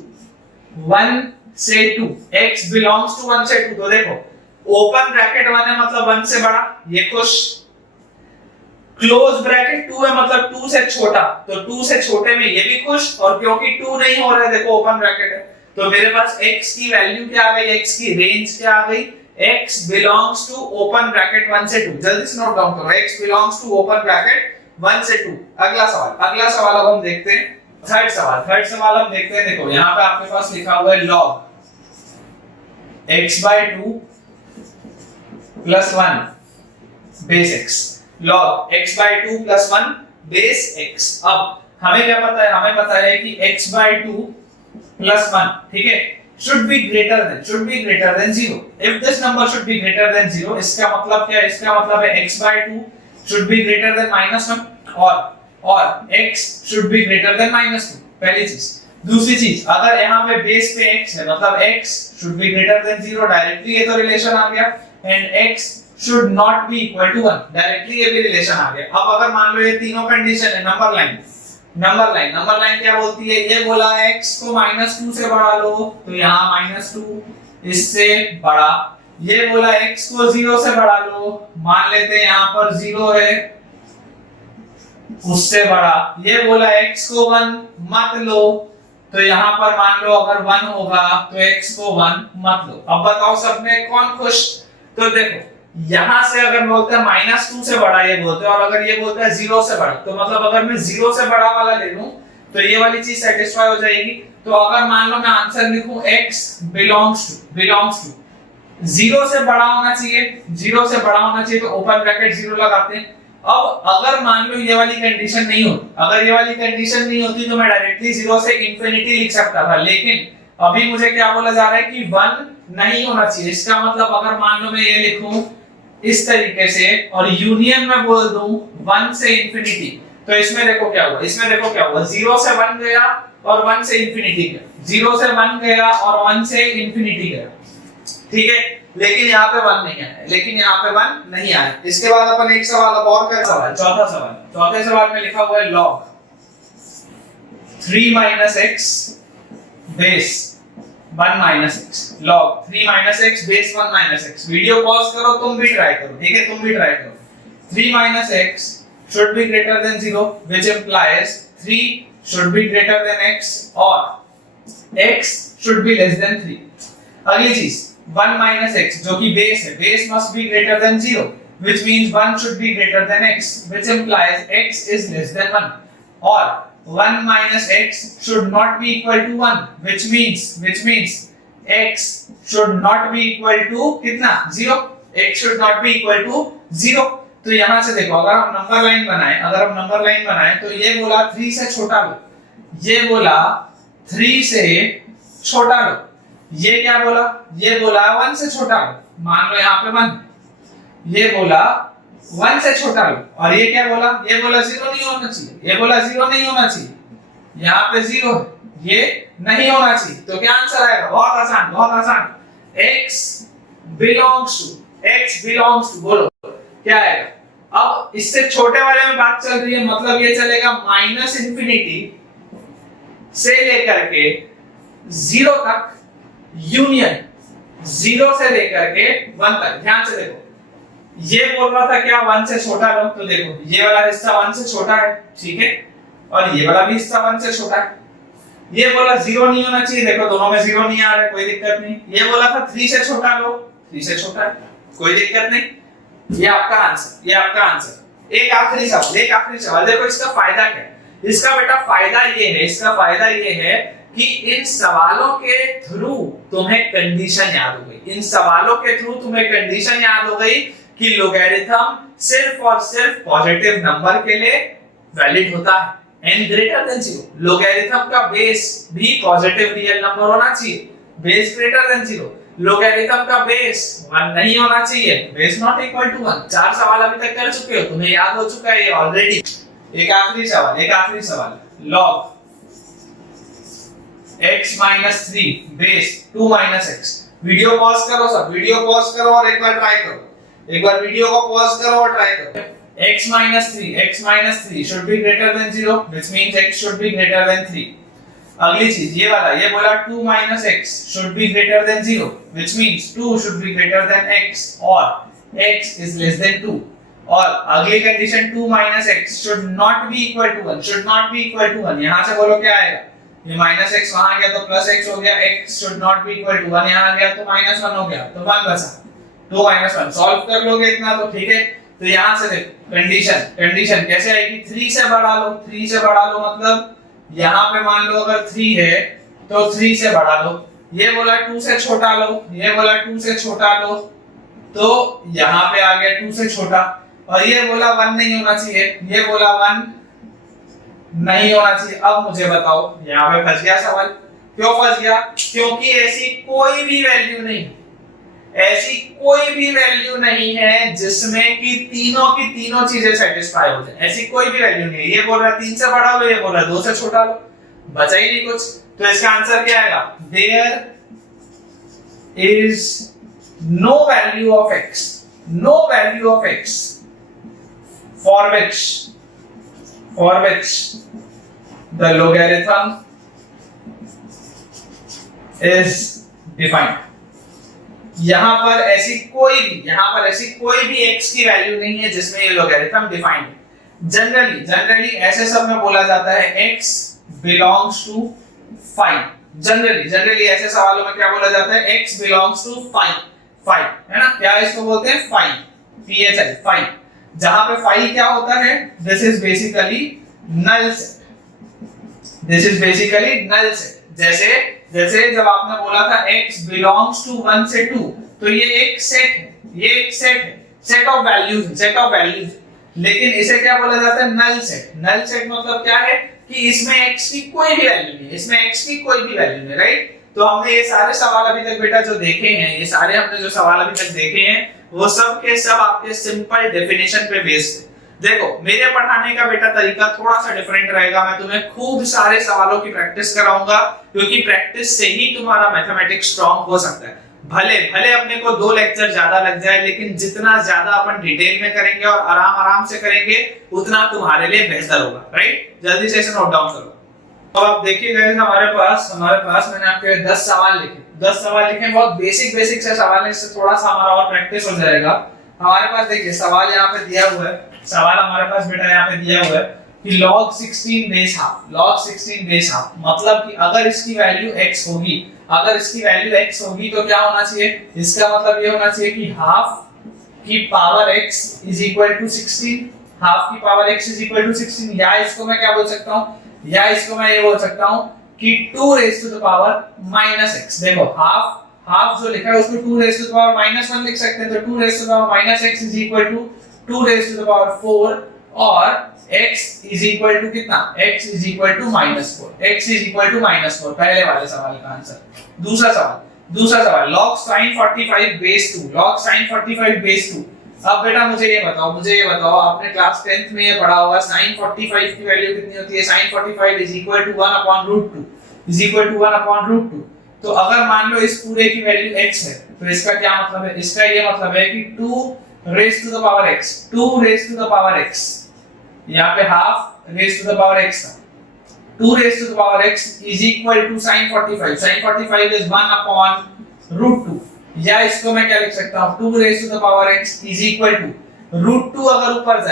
1 से 2, x बिलोंग्स टू 1 से 2, तो देखो ओपन ब्रैकेट 1 है मतलब 1 से बड़ा, ये खुश, क्लोज ब्रैकेट 2 है मतलब 2 से छोटा, तो 2 से छोटे में ये भी खुश, और क्योंकि 2 नहीं हो रहा है, देखो ओपन ब्रैकेट है, तो मेरे पास x की वैल्यू क्या आ गई, x की रेंज क्या आ गई, x belongs to open bracket 1 से 2। जल्दी से नोट डाउन करो, x belongs to open bracket 1 से 2। अगला सवाल अब हम देखते हैं थर्ड सवाल हम देखते हैं। देखो यहाँ पे आपके पास लिखा हुआ है log x/2 + 1 base x, log x/2 + 1 base x। अब हमें क्या पता है, हमें पता है कि x/2 + 1, ठीक है, should be greater than 0। if this number should be greater than 0, इसका मतलब क्या है, इसका मतलब है x/2 should be greater than -1 और x should be greater than -2, पहली चीज। दूसरी चीज, अगर यहाँ पे बेस पे x है मतलब x should be greater than 0, directly ये तो रिलेशन आ गया, and x should not be equal to 1, directly ये भी रिलेशन आ गया। अब अगर मान लो ये तीनों कंडीशन है, नंबर लाइन क्या बोलती है, ये बोला x को -2 से बढ़ा लो, तो यहाँ -2 इससे बड़ा, ये बोला x को 0 से बढ़ा लो, मान लेते हैं यहाँ पर 0 है, उससे बड़ा, ये बोला x को 1 मत लो, तो यहाँ पर मान लो अगर 1 होगा तो x को 1 मत लो। अब बताओ सब में कौन खुश, तो देखो यहां से अगर बोलते हैं -2 से बड़ा ये बोलते हैं, और अगर ये बोलता है 0 से बड़ा, तो मतलब अगर मैं 0 से बड़ा वाला ले लूं तो ये वाली चीज सेटिस्फाई हो जाएगी। तो अगर मान लो मैं आंसर लिखूं x बिलोंग्स टू 0 से बड़ा होना चाहिए, 0 से बड़ा होना चाहिए, तो ओपन ब्रैकेट 0 लगाते हैं। अब अगर मान लो ये वाली कंडीशन नहीं होती, अगर ये वाली कंडीशन नहीं होती तो मैं डायरेक्टली 0 से इंफिनिटी लिख सकता था, लेकिन अभी मुझे क्या बोला जा रहा है कि 1 नहीं होना चाहिए। इसका मतलब अगर मान लो मैं ये लिखूं इस तरीके से और यूनियन में बोल दूं 1 से इंफिनिटी, तो इसमें देखो क्या हुआ, 0 से 1 गया और 1 से इंफिनिटी गया, 0 से 1 गया और 1 से इंफिनिटी गया, ठीक है, लेकिन यहाँ पे 1 नहीं आया। इसके बाद अपन एक सवाल अब और कर, चौथे सवाल में लिखा हुआ है log 3 - x base 1 - x, log 3 - x base 1 - x। Video pause करो, तुम भी ट्राई करो, ठीक है, 3 - x should be greater than 0, which implies 3 should be greater than x और x should be less than 3। अगली चीज 1 - x जो कि बेस है, base must be greater than 0, which means 1 should be greater than x, which implies x is less than 1 और 1 - x should not be equal to 1, which means x should not be equal to कितना 0, x should not be equal to 0। तो यहां से देखो अगर हम number line बनाएं तो ये बोला 3 से छोटा लो, ये बोला 3 से छोटा लो, ये क्या बोला, ये बोला 1 से छोटा लो, मान लो यहाँ पे 1, ये बोला 1 से छोटा लो, और ये क्या बोला, ये बोला 0 नहीं होना चाहिए, ये बोला 0 नहीं होना चाहिए, यहाँ पे 0 है, ये नहीं होना चाहिए, तो क्या आंसर आएगा, बहुत आसान, x बिलोंग्स टू बोलो क्या आएगा। अब इससे छोटे वाले में बात चल रही है, मतलब ये चलेगा -इंफिनिटी से लेकर के 0 तक, यूनियन 0 से लेकर के 1 तक। ध्यान से देखो, ये बोल रहा था क्या 1 से छोटा लो, तो देखो ये वाला हिस्सा 1 से छोटा है, ठीक है, और ये वाला भी हिस्सा 1 से छोटा है। ये बोला 0 नहीं होना चाहिए, देखो दोनों में 0 नहीं आ रहा है, कोई दिक्कत नहीं। ये बोला था 3 से छोटा लो, 3 से छोटा है, कोई दिक्कत नहीं। ये आपका आंसर। एक आखिरी सवाल, देखो इसका फायदा क्या है, इसका बेटा फायदा ये है कि इन सवालों के थ्रू तुम्हें कंडीशन याद हो गई कि लोगैरिथम सिर्फ और सिर्फ पॉजिटिव नंबर के लिए वैलिड होता है, n ग्रेटर देन 0। लोगैरिथम का बेस भी पॉजिटिव रियल नंबर होना चाहिए, बेस ग्रेटर देन 0। लोगैरिथम का बेस 1 नहीं होना चाहिए, बेस नॉट इक्वल टू 1। 4 सवाल अभी तक कर चुके हो, तुम्हें याद हो चुका है ये ऑलरेडी। एक आखिरी सवाल, log x - 3 base 2 - x। Video pause करो और एक बार ट्राई करो, एक बार वीडियो को पॉज करो और ट्राई करो। x - 3 should be greater than 0, which means x should be greater than 3। अगली चीज ये वाला, ये बोला 2 minus x should be greater than 0, which means 2 should be greater than x or x is less than 2. और अगली condition 2 minus x should not be equal to 1, should not be equal to 1. यहां से बोलो क्या आएगा, ये minus x वहां गया तो प्लस x हो गया, x should not be equal to 1 यहां गया तो माइनस 1 हो गया, तो 1 बचा, 2 minus 1 सॉल्व कर लोगे इतना तो ठीक है। तो यहां से देखो कंडीशन कैसे आएगी, 3 से बढ़ा लो, 3 से बढ़ा लो मतलब यहाँ पे मान लो अगर 3 है तो 3 से बढ़ा लो, ये बोला 2 से छोटा लो, ये बोला 2 से छोटा लो, तो यहाँ पे आ गया 2 से छोटा, और ये बोला 1 नहीं होना चाहिए, ये बोला 1 नहीं होना चाहिए। अब मुझे बताओ यहाँ पे फंस गया सवाल, क्यों फंस गया, क्योंकि ऐसी कोई भी वैल्यू नहीं, ऐसी कोई भी वैल्यू नहीं है जिसमें कि तीनों की तीनों चीजें सेटिस्फाई हो जाए, ऐसी कोई भी वैल्यू नहीं है। ये बोल रहा 3 से बढ़ा लो, ये बोल रहा 2 से छोटा लो, बचा ही नहीं कुछ, तो इसका आंसर क्या आएगा, there is no value of x, no value of x for which the logarithm is defined. यहां पर ऐसी कोई भी x की वैल्यू नहीं है जिसमें ये लोगरिथम डिफाइंड है। जनरली ऐसे सब में बोला जाता है x belongs to phi। Generally ऐसे सवालों में क्या बोला जाता है, x belongs to phi है ना, क्या इसको बोलते हैं, phi, जहां पे phi क्या होता है, this is basically null set. जैसे जब आपने बोला था x belongs to 1 से 2, तो ये एक सेट ऑफ वैल्यूज, लेकिन इसे क्या बोला जाता है, नल सेट मतलब क्या है कि इसमें x की कोई भी वैल्यू नहीं, राइट। तो हमने ये सारे सवाल अभी तक बेटा जो देखे हैं, वो सब के सब आपके सिंपल डेफिनेशन पे बेस्ड है। देखो मेरे पढ़ाने का बेटा तरीका थोड़ा सा डिफरेंट रहेगा, मैं तुम्हें खूब सारे सवालों की प्रैक्टिस कराऊंगा, क्योंकि प्रैक्टिस से ही तुम्हारा मैथमेटिक्स स्ट्रांग हो सकता है। भले अपने को 2 लेक्चर ज्यादा लग जाए, लेकिन जितना ज्यादा अपन डिटेल में करेंगे और आराम से करेंगे उतना तुम्हारे लिए बेहतर होगा, राइट। जल्दी से इसे नोट डाउन करो। अब आप देखिए हमारे पास मैंने आपके 10 सवाल लिखे, बहुत बेसिक से सवाल है, इससे थोड़ा सा हमारा और प्रैक्टिस हो जाएगा। हमारे पास देखिए सवाल यहाँ पे दिया हुआ है, सवाल हमारे पास बेटा यहाँ पे दिया हुआ है कि log 16 बेस हाफ, मतलब कि अगर इसकी वैल्यू x होगी तो क्या होना चाहिए, इसका मतलब ये होना चाहिए कि हाफ की power x is equal to 16, या इसको मैं क्या बोल सकता हूँ, या इसको मैं ये बोल सकता हूँ कि 2 raise to the power minus x। देखो हाफ जो लिखा है उसको 2 raise to the power minus 1 लिख सकते हैं, तो 2 raise to the power minus x is equal to 2 raise to the power 4, और x इज इक्वल टू कितना, x इज इक्वल टू -4, पहले वाले सवाल का आंसर। दूसरा सवाल log sin 45 बेस 2। अब बेटा मुझे ये बताओ आपने क्लास 10th में ये पढ़ा होगा sin 45 की वैल्यू कितनी होती है, sin 45 is equal to 1 upon root 2। तो अगर मान लो इस पूरे की वैल्यू x है, तो इसका क्या मतलब है, इसका ये मतलब है कि 2 raise to the power x, यहाँ पे half raise to the power x था, 2 raise to the power x is equal to sin 45 is 1 upon root 2, या इसको मैं क्या लिख सकता हूँ, 2 raise to the power x is equal to root 2 अगर ऊपर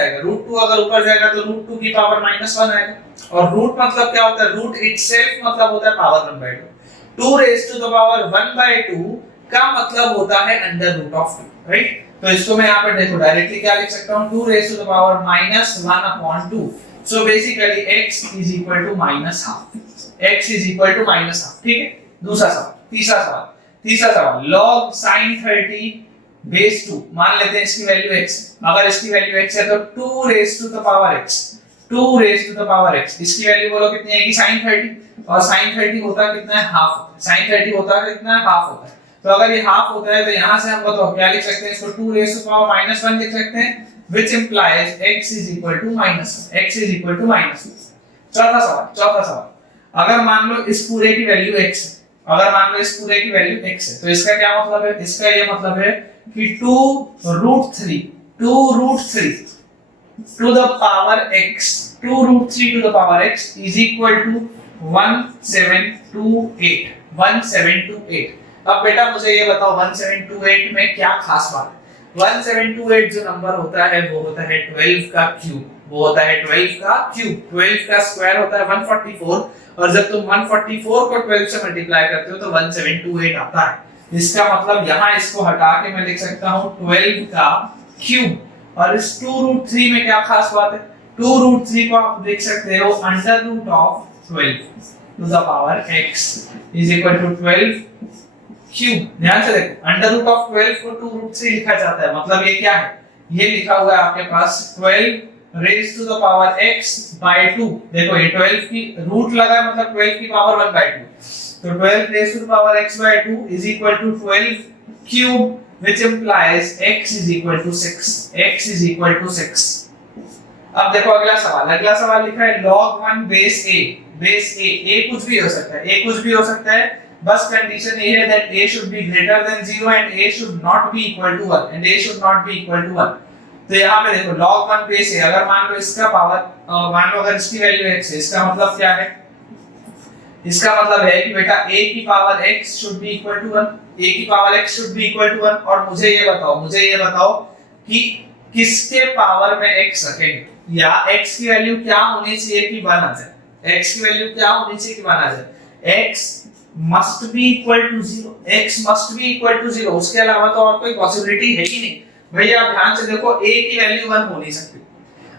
जाएगा तो रूट 2 की पावर -1 आएगा, और रूट मतलब क्या होता है, रूट इटसेल्फ मतलब होता है power 1/2, 2 raise to the power 1/2 का मतलब होता है अंडर रूट ऑफ 2, राइट। तो इसको मैं यहाँ पे देखो डायरेक्टली क्या लिख सकता हूँ, 2 raise to the power -1 upon 2, so basically x is equal to -1/2, ठीक है। तीसरा सवाल log sin 30 बेस 2, मान लेते हैं इसकी वैल्यू x, अगर इसकी वैल्यू x है तो 2 raise to the power x, इसकी वैल्यू बोलो कितनी आएगी, sin 30, और sin 30 होता कितना है, हाफ होता है, तो अगर ये हाफ होता है तो यहां से हम बताओ क्या लिख सकते हैं, इसको 2 रेज़ टू पावर -1 लिख सकते हैं, which implies x is equal to -1। चौथा सवाल, अगर मान लो इस पूरे की वैल्यू x है, तो इसका क्या मतलब है, इसका ये मतलब है कि 2 root 3 to the power x is equal to 1728 1728। अब बेटा मुझे ये बताओ 1728 में क्या खास बात है। 1728 जो नंबर होता है वो होता है 12 का क्यूब, वो होता है 12 का क्यूब। 12 का स्क्वायर होता है 144 और जब तुम 144 को 12 से मल्टीप्लाई करते हो तो 1728 आता है। इसका मतलब यहाँ इसको हटा के मैं लिख सकता हूँ 12 का क्यूब। और इस 2√3 में क्या खास बात है, 2√3 को आप देख सकते हो under root of 12 to the power x is equal to 12 cube. ध्यान से देखो अंडर रूट ऑफ 12 को 2√3 लिखा जाता है, मतलब ये क्या है, ये लिखा हुआ है आपके पास 12 raise to the power x by 2। देखो ये 12 की रूट लगा है मतलब 12 की पावर 1/2, तो 12 raise to the power x by 2 is equal to 12 cube which implies x is equal to 6, x is equal to 6। अब देखो अगला सवाल लिखा है log 1 बेस a कुछ भी हो सकता है, a कुछ भी हो सकता है, बस कंडीशन ये है that a should be greater than 0 and a should not be equal to 1 and a should not be equal to 1। तो यहाँ पे देखो log 1 बेस a, अगर मान लो इसका पावर मान लो अगर इसकी वैल्यू x है, इसका मतलब क्या है, इसका मतलब है कि बेटा a की power x should be equal to 1, a की power x should be equal to 1। और मुझे ये बताओ कि किसके पावर में x रखेंगे, या x की वैल्यू क्या होनी चाहिए कि 1 आ जाए, x की वैल्यू क्या होनी चाहिए कि 1 आ जाए, x must be equal to 0, x must be equal to 0, उसके अलावा तो और कोई पॉसिबिलिटी है ही नहीं। भैया आप ध्यान से देखो a की वैल्यू 1 हो नहीं सकती,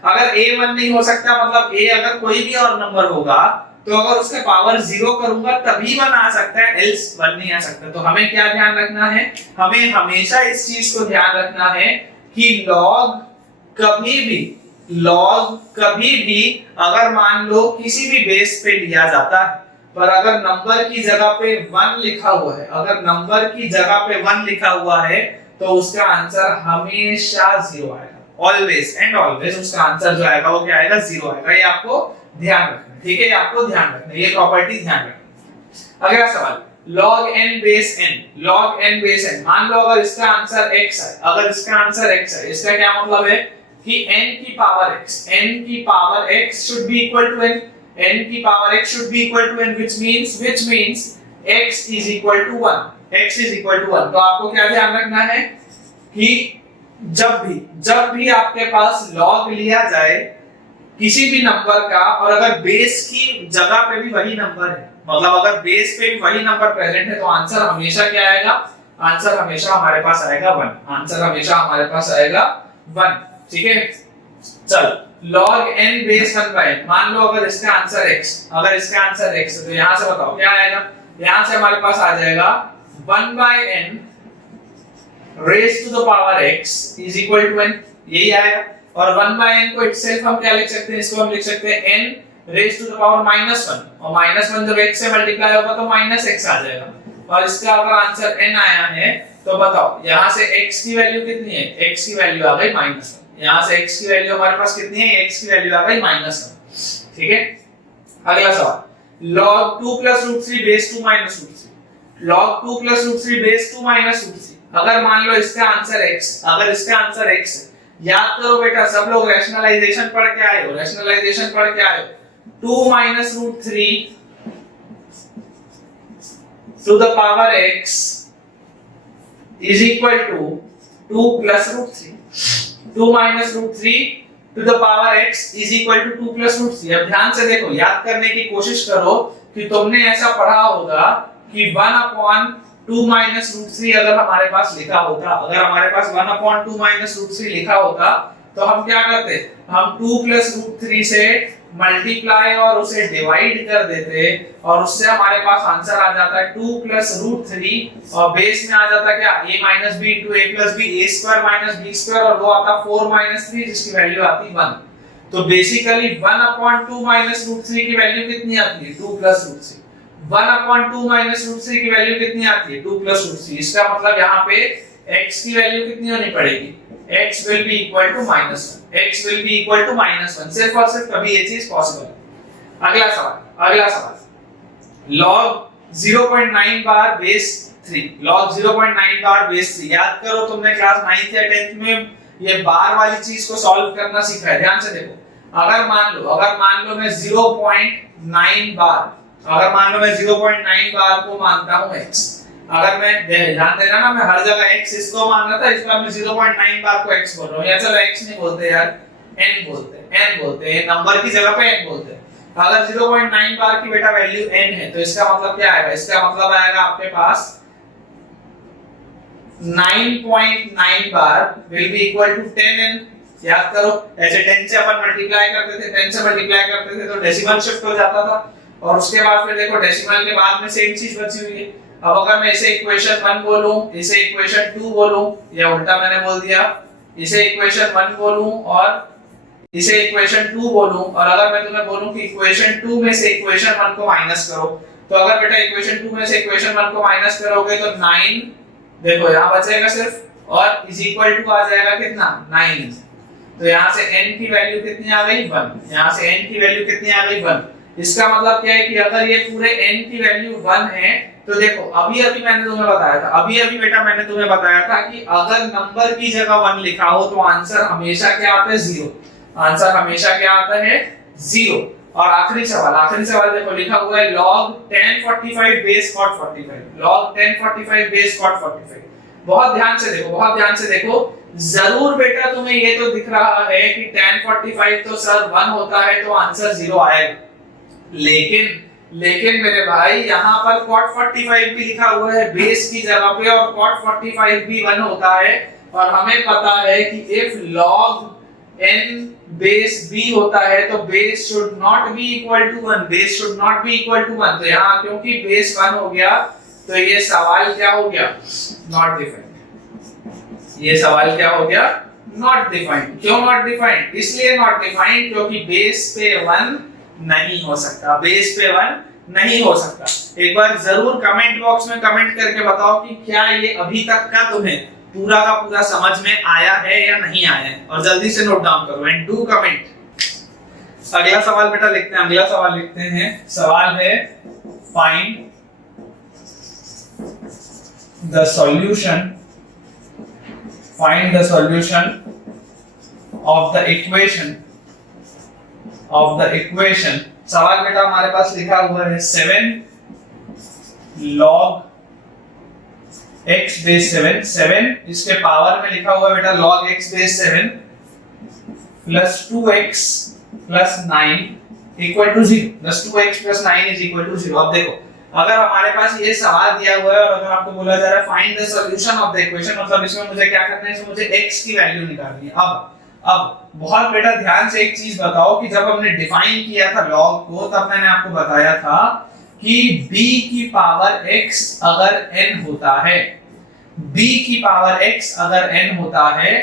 अगर a 1 नहीं हो सकता मतलब a अगर कोई भी और नंबर होगा तो अगर उसके पावर 0 करूंगा तभी 1 आ सकता है, एल्स 1 नहीं आ सकता। तो हमें क्या ध्यान रखना है, हमें हमेशा इस चीज को ध्यान रखना है कि log कभी भी अगर मान लो किसी भी बेस पे लिया जाता है पर अगर नंबर की जगह पे 1 लिखा हुआ है, तो उसका आंसर हमेशा 0 आएगा, ऑलवेज एंड ऑलवेज उसका आंसर जो आएगा वो क्या आएगा, 0 आएगा। ये आपको ध्यान रखना, ठीक है, आपको ध्यान रखना, ये प्रॉपर्टी ध्यान रखना। अगला सवाल log n बेस n, मान लो अगर इसका आंसर x है, इसका क्या मतलब है कि n की power x should be equal to n, which means x is equal to 1, तो आपको क्या ध्यान रखना है कि जब भी आपके पास log लिया जाए किसी भी नंबर का और अगर बेस की जगह पे भी वही नंबर है, मतलब अगर बेस पे भी वही नंबर प्रेजेंट है तो आंसर हमेशा क्या आएगा, आंसर हमेशा हमारे पास आएगा 1, ठीक है। चलो log n बेस 1/n, मान लो अगर इसका आंसर x है तो यहां से बताओ क्या आएगा, यहां से हमारे पास आ जाएगा 1/n raise to the power x is equal to n, यही आएगा। और 1/n को इटसेल्फ हम क्या लिख सकते हैं, इसको हम लिख सकते हैं n raise to the power -1, और -1 जब x से मल्टीप्लाई होगा तो -x आ जाएगा। और इसका अगर आंसर n आया है तो बताओ यहां से x की वैल्यू कितनी है, x की वैल्यू आ गई -1, यहां से x की वैल्यू हमारे पास कितनी है, x की वैल्यू आ गई -1, ठीक है। अगला सवाल log 2 + √3 बेस 2 - √3, अगर मान लो इसका आंसर x है, याद करो बेटा सब लोग रैशनलाइजेशन पढ़ के आए हो, 2 - √3 to the power x is equal to 2 + √3, 2 - √3 to the power x is equal to 2 + √3। अब ध्यान से देखो, याद करने की कोशिश करो कि तुमने ऐसा पढ़ा होगा कि 1/2 - √3 अगर हमारे पास लिखा होता, 1/2 - √3 लिखा होता तो हम क्या करते, हम 2 + √3 से मल्टीप्लाई और उसे डिवाइड कर देते और उससे हमारे पास आंसर आ जाता है 2 + √3 और बेस में आ जाता क्या, a - b * a + b, a² - b² और वो आता 4 - 3 जिसकी वैल्यू आती 1। तो बेसिकली 1/2 - √3 की वैल्यू कितनी आती है, 2 + √3। 1/2 - √3 की वैल्यू कितनी आती है, 2 + √3। इसका मतलब यहाँ पे x की वैल्यू कितनी होनी पड़ेगी, x will be equal to -1, सिर्फ और सिर्फ तभी ये चीज पॉसिबल है। अगला सवाल log 0.9 बार बेस 3, याद करो तुमने क्लास 9th या 10th में ये बार वाली चीज को सॉल्व करना सीखा है। ध्यान से देखो, अगर मान लो मैं 0.9 बार अगर मान लो मैं 0.9 बार को मानता हूं x, अगर मैं ध्यान देना ना, मैं हर जगह x इसको मान रहा था, इस बार मैं 0.9 बार को x बोल रहा हूं, या चलो x नहीं बोलते यार, n बोलते हैं, n बोलते हैं, नंबर की जगह पे n बोलते हैं। अगर 0.9 बार की बेटा वैल्यू n है तो इसका मतलब क्या आएगा, इसका मतलब आएगा आपके पास 9.9 बार will be equal to 10n। याद करो, ऐसे 10 से अपन मल्टीप्लाई करते थे, 10 से मल्टीप्लाई करते थे तो डेसिमल शिफ्ट हो जाता था, और उसके बाद फिर देखो डेसिमल के बाद में सेम चीज बची हुई है। अब अगर मैं इसे इक्वेशन 1 बोलूं, इसे इक्वेशन 2 बोलूं, या उल्टा मैंने बोल दिया, इसे इक्वेशन 1 बोलूं और इसे इक्वेशन 2 बोलूं, और अगर मैं तुम्हें बोलूं कि इक्वेशन 2 में से इक्वेशन 1 को माइनस करो, तो अगर बेटा इक्वेशन 2 में से इक्वेशन 1 को माइनस करोगे तो 9 देखो यहां बचेगा सिर्फ, और इज इक्वल टू आ जाएगा कितना 9। तो यहां से n की वैल्यू कितनी आ गई 1, यहां से n की वैल्यू कितनी आ गई 1। इसका मतलब क्या है कि अगर ये पूरे n की वैल्यू 1 है तो देखो अभी अभी मैंने तुम्हें बताया था, अभी अभी बेटा मैंने तुम्हें बताया था कि अगर नंबर की जगह 1 लिखा हो तो आंसर हमेशा क्या आता है 0, आंसर हमेशा क्या आता है 0। और आखिरी सवाल देखो लिखा हुआ है log 1045 base cot 45, log 1045 base cot 45। बहुत ध्यान से देखो, बहुत ध्यान से देखो, जरूर बेटा तुम्हें ये तो दिख रहा है कि 1045 तो सर 1 होता है तो आंसर 0 आएगा, लेकिन मेरे भाई यहाँ पर cot 45 भी लिखा हुआ है बेस की जगह पे, और cot 45 भी 1 होता है, और हमें पता है कि if log n base b होता है तो base should not be equal to 1, base should not be equal to 1। तो यहाँ क्योंकि बेस 1 हो गया तो ये सवाल क्या हो गया, नॉट डिफाइंड। ये सवाल क्या हो गया, नॉट डिफाइंड। क्यों नॉट डिफाइंड, इसलिए नॉट डिफाइंड क्योंकि बेस पे 1 नहीं हो सकता, बेस पे 1 नहीं हो सकता। एक बार जरूर कमेंट बॉक्स में कमेंट करके बताओ कि क्या ये अभी तक का तुम्हें पूरा का पूरा समझ में आया है या नहीं आया है, और जल्दी से नोट डाउन करो एंड डू कमेंट। अगला सवाल बेटा लिखते हैं, अगला सवाल लिखते हैं। सवाल है find the solution, find the solution of the equation, of the equation. सवाल बेटा हमारे पास लिखा हुआ है 7 log x बेस 7, 7 इसके पावर में लिखा हुआ है बेटा log x base 7 plus 2x plus 9 equal to 0, plus 2x plus 9 is equal to 0। अब देखो अगर हमारे पास ये सवाल दिया हुआ है और अगर आपको बोला जा रहा है find the solution of the equation, मतलब इसमें मुझे क्या करना है, इसमें मुझे x की वैल्यू निकालनी है। अब बहुत बेटा ध्यान से एक चीज बताओ कि जब हमने डिफाइन किया था log को तब मैंने आपको बताया था कि b की पावर x अगर n होता है, b की पावर x अगर n होता है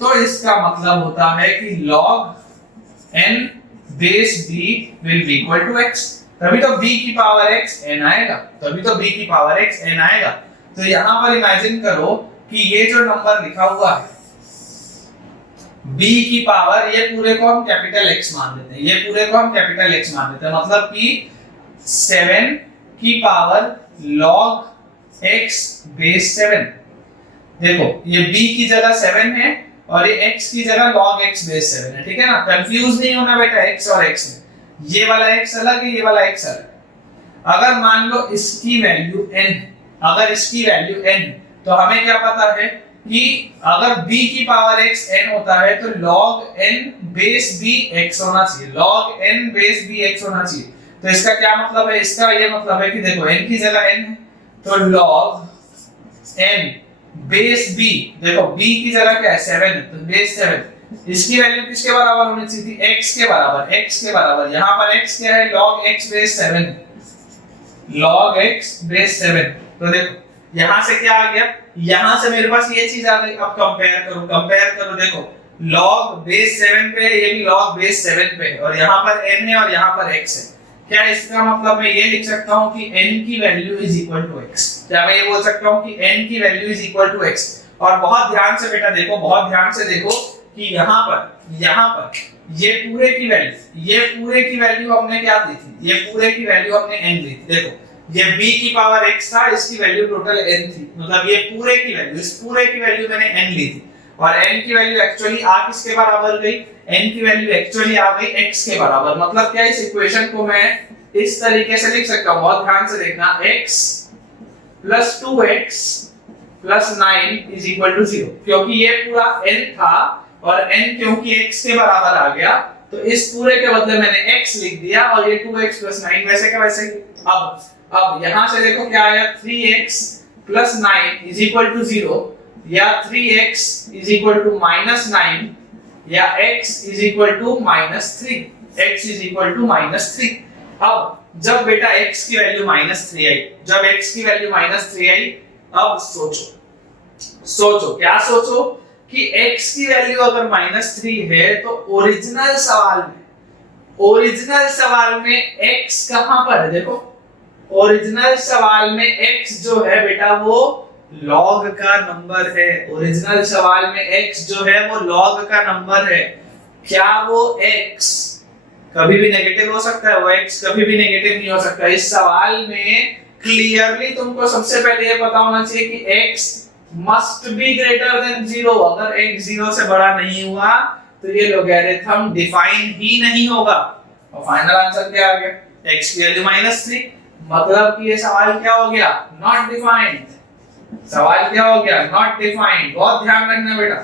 तो इसका मतलब होता है कि log n base b will be equal to x, तभी तो b की पावर x n आएगा, तभी तो b की पावर x n आएगा। तो यहां पर इमेजिन करो कि ये जो नंबर लिखा हुआ है b की पावर, ये पूरे को हम कैपिटल x मान लेते हैं, ये पूरे को हम कैपिटल x मान लेते हैं, मतलब कि 7 की पावर log x बेस 7। देखो ये b की जगह 7 है और ये x की जगह log x बेस 7 है, ठीक है ना। कंफ्यूज नहीं होना बेटा x और x में, ये वाला x अलग है, ये वाला x अलग है। अगर मान लो इसकी वैल्यू n, अगर इसकी वैल्यू n, तो हमें क्या पता है कि अगर b की पावर x n होता है तो log n base b x होना चाहिए, log n base b x होना चाहिए। तो इसका क्या मतलब है, इसका ये मतलब है कि देखो n की जगह n है तो log n बेस b, देखो b की जगह क्या है 7 है तो बेस 7, इसकी वैल्यू किसके बराबर होनी चाहिए थी, x के बराबर, x के बराबर। यहाँ पर x क्या है, log x base 7, log x base 7। तो देखो यहाँ से क्या आ गया, यहाँ से मेरे पास ये चीज आ गई। अब कंपेयर करो, कंपेयर करो, देखो log बेस 7 पे है, ये भी log बेस 7 पे है, और यहाँ पर n है और यहाँ पर x है। क्या इसका मतलब मैं ये लिख सकता हूँ कि n की value is equal to x, क्या मैं ये बोल सकता हूँ कि n की value is equal to x। और बहुत ध्यान से बेटा देखो, बहुत ध्यान से देखो कि यहाँ पर ये पूरे की वैल्यू, ये पूरे की वैल्यू हमने क्या ली थी, ये पूरे की वैल्यू हमने n ली थी। देखो ये b की पावर x था, इसकी वैल्यू टोटल n थी, मतलब ये पूरे की वैल्यू, इस पूरे की वैल्यू मैंने n ली थी, और n की वैल्यू एक्चुअली आ किसके बराबर गई, n की वैल्यू एक्चुअली आ गई x के बराबर। मतलब क्या इस इक्वेशन को मैं इस तरीके से लिख सकता हूं, बहुत ध्यान से देखना, x plus 2x plus 9 is equal to 0, क्योंकि ये पूरा n था और n क्योंकि x के बराबर आ गया तो इस पूरे के बदले मैंने x लिख दिया और ये 2x प्लस 9 वैसे का वैसे ही। अब यहां से देखो क्या आया, 3x plus 9 is equal to 0 या 3x is equal to minus 9 या x is equal to minus 3, x is equal to minus 3। अब जब बेटा x की वैल्यू माइनस 3 आई, जब x की वैल्यू माइनस 3 आई, अब सोचो क्या सोचो कि x की वैल्यू अगर -3 है तो ओरिजिनल सवाल में x कहां पर है, देखो ओरिजिनल सवाल में x जो है बेटा वो log का नंबर है, ओरिजिनल सवाल में x जो है वो log का नंबर है। क्या वो x कभी भी नेगेटिव हो सकता है? वो x कभी भी नेगेटिव नहीं हो सकता। इस सवाल में क्लियरली तुमको सबसे पहले ये पता होना चाहिए कि x must be greater than 0। अगर x 0 से बड़ा नहीं हुआ तो ये लोगैरिथम डिफाइन ही नहीं होगा। और फाइनल आंसर क्या आ गया, x की वैल्यू -3, मतलब कि ये सवाल क्या हो गया, नॉट डिफाइंड। सवाल क्या हो गया, नॉट डिफाइंड। बहुत ध्यान रखना बेटा,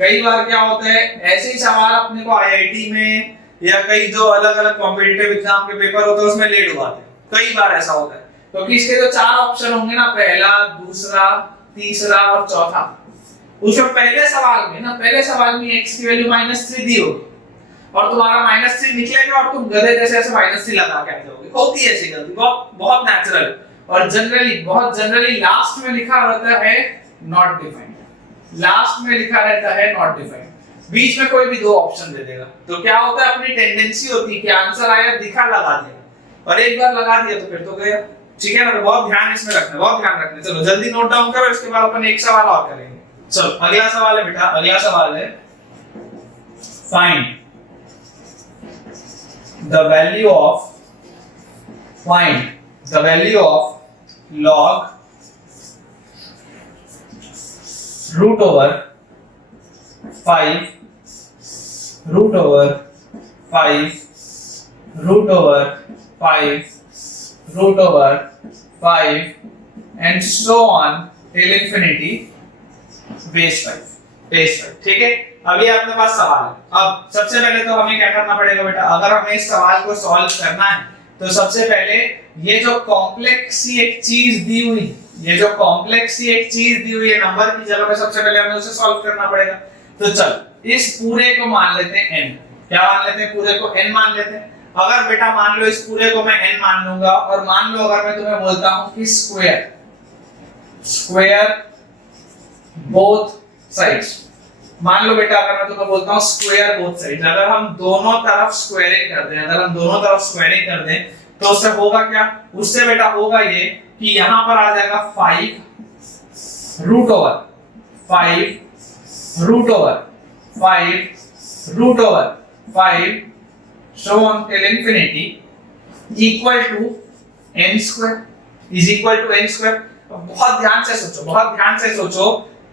कई बार क्या होता है ऐसे ही सवाल अपने को आईआईटी में या कई जो अलग अलग कॉम्पिटिटिव एग्जाम के पेपर होते हैं उसमें लेट हुआ है, कई बार ऐसा होता है क्योंकि इसके जो 4 ऑप्शन होंगे ना, पहला, दूसरा, तीसरा और चौथा, उसमें पहले सवाल में x की वैल्यू -3 दी होगी और तुम्हारा -3 निकलेगा और तुम गधे जैसे ऐसे -3 लगा के आ जाओगे। होती है ऐसी गलती, बहुत नेचुरल। और जनरली लास्ट में लिखा रहता है नॉट डिफाइंड, लास्ट में लिखा रहता है नॉट डिफाइंड, बीच में कोई भी 2 ऑप्शन दे देगा। तो क्या होता है, अपनी टेंडेंसी होती है कि आंसर आया दिखा लगा दिया, और एक बार लगा दिया तो फिर तो गया। ठीक है ना, तो बहुत ध्यान इसमें रखना, बहुत ध्यान रखना। चलो जल्दी नोट डाउन करो, इसके बाद अपन एक सवाल और करेंगे। चलो अगला सवाल है बेटा, अगला सवाल है find the value of log root over 5 root over 5 root over 5 root over 5 and so on till infinity base 5। ठीक है, अभी अपने पास सवाल है। अब सबसे पहले तो हमें क्या करना पड़ेगा बेटा, अगर हमें इस सवाल को सॉल्व करना है तो सबसे पहले ये जो कॉम्प्लेक्स सी एक चीज दी हुई है नंबर की जगह पे, सबसे पहले हमें उसे सॉल्व करना पड़ेगा। तो चल इस पूरे को मान लेते हैं n, क्या मान लेते हैं, पूरे को n मान लेते हैं। अगर बेटा मान लो इस पूरे को मैं n मान लूंगा, और मान लो अगर मैं तुम्हें बोलता हूं कि स्क्वायर बोथ साइड्स, मान लो बेटा अगर मैं तुम्हें बोलता हूं स्क्वायर बोथ साइड्स, अगर हम दोनों तरफ स्क्वायरिंग कर दें तो उससे होगा क्या, उससे बेटा होगा ये कि यहां पर आ जाएगा 5 root over 5 so on till infinity equal to n square। बहुत ध्यान से सोचो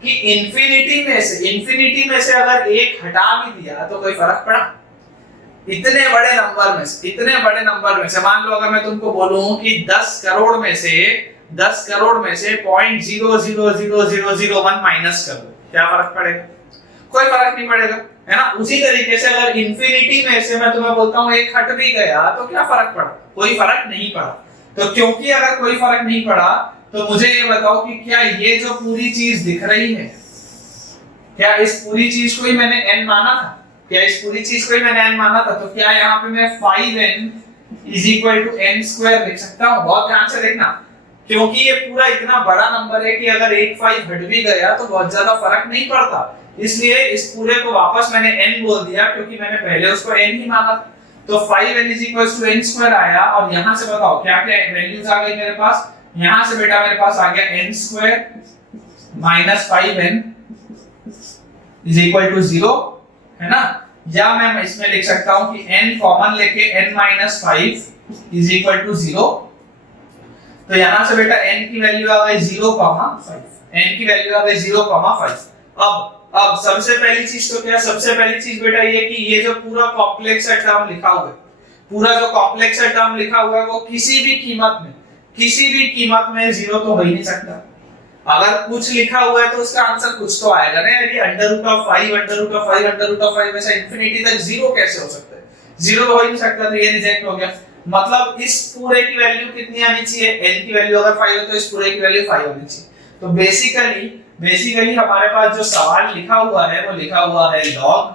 कि इंफिनिटी में से अगर एक हटा भी दिया तो कोई फर्क पड़ा? इतने बड़े नंबर में से मान लो अगर मैं तुमको बोलूं कि 10 करोड़ में से 0.000001 माइनस कर दो, क्या फर्क पड़ेगा? कोई फर्क नहीं पड़ेगा, है ना। उसी तरीके से अगर इंफिनिटी में से मैं तुम्हें बोलता हूं एक हट भी गया तो क्या फर्क पड़ा? कोई फर्क नहीं पड़ा। तो क्योंकि अगर कोई फर्क नहीं पड़ा तो मुझे ये बताओ कि क्या ये जो पूरी चीज दिख रही है, क्या इस पूरी चीज को ही मैंने n माना था? तो क्या यहाँ पे मैं 5n is equal to n square लिख सकता हूँ? बहुत ध्यान से देखना, क्योंकि ये पूरा इतना बड़ा नंबर है कि अगर एक 5 हट भी गया तो बहुत ज्यादा फर्क नहीं पड़ता, इसलिए इस पूरे को वापस मैंने n बोल दिया क्योंकि मैंने पहले उसको n ही माना। तो 5n is equal to n square आया, और यहाँ से बताओ क्या क्या वैल्यूज आ गई मेरे पास। यहाँ से बेटा मेरे पास आ गया n square minus 5n is equal to 0, है ना। या मैं इसमें लिख सकता हूं कि n कॉमन लेके n minus 5 is equal to 0। तो यहाँ से बेटा n की वैल्यू आ गई 0,5। अब सबसे पहली चीज तो क्या, सबसे पहली चीज बेटा ये कि ये जो पूरा कॉम्प्लेक्स टर्म लिखा हुआ है, पूरा जो कॉम्प्लेक्स टर्म लिखा हुआ है वो किसी भी कीमत में जीरो तो हो ही नहीं सकता। अगर कुछ लिखा हुआ है तो उसका आंसर कुछ तो आएगा ना। यदि √5 ऐसा इंफिनिटी तक जीरो कैसे हो सकता है? जीरो तो हो ही नहीं सकता, तो ये रिजेक्ट हो गया। मतलब इस पूरे की वैल्यू कितनी आनी चाहिए? n की वैल्यू अगर 5 है तो इस पूरे की वैल्यू 5 होनी चाहिए। तो बेसिकली हमारे पास जो सवाल लिखा हुआ है वो लिखा हुआ है log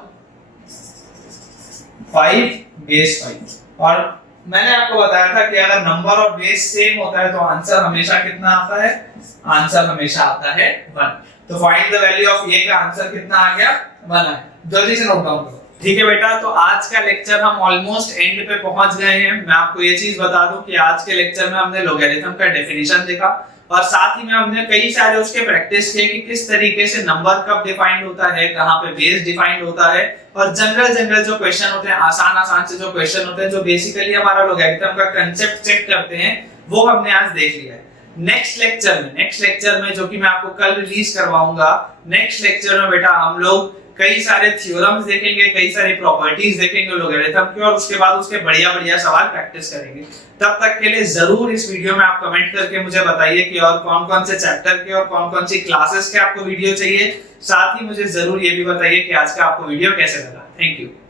5 बेस 5। और मैंने आपको बताया था कि अगर नंबर और बेस सेम होता है तो आंसर हमेशा कितना आता है? आंसर हमेशा आता है 1। तो find the value of a का आंसर कितना आ गया? 1 है। जल्दी से नोट डाउन करो। ठीक है बेटा, तो आज का लेक्चर हम ऑलमोस्ट एंड पे पहुंच गए हैं। मैं आपको ये चीज बता दूं कि आज के लेक्चर में हमने लोगैरिथम का डेफिनेशन देखा और साथ ही में हमने कई सारे उसके प्रैक्टिस किए कि किस तरीके से नंबर कब डिफाइंड होता है, कहां पे बेस डिफाइंड होता है, और जनरल जो क्वेश्चन होते हैं, आसान से जो क्वेश्चन होते हैं जो बेसिकली हमारा लोगैरिथम का कांसेप्ट चेक करते हैं, वो हमने आज देख लिया है। नेक्स्ट लेक्चर में जो कि मैं आपको कल रिलीज करवाऊंगा, नेक्स्ट लेक्चर में बेटा हम लोग कई सारे थ्योरम्स देखेंगे, कई सारी प्रॉपर्टीज देखेंगे लोगैरिथम की, और उसके बाद उसके बढ़िया सवाल प्रैक्टिस करेंगे। तब तक के लिए जरूर इस वीडियो में आप कमेंट करके मुझे बताइए कि और कौन-कौन से चैप्टर के और कौन-कौन सी क्लासेस के आपको वीडियो चाहिए। साथ ही मुझे जरूर ये भी बताइए कि आज का आपको वीडियो कैसे लगा। Thank you.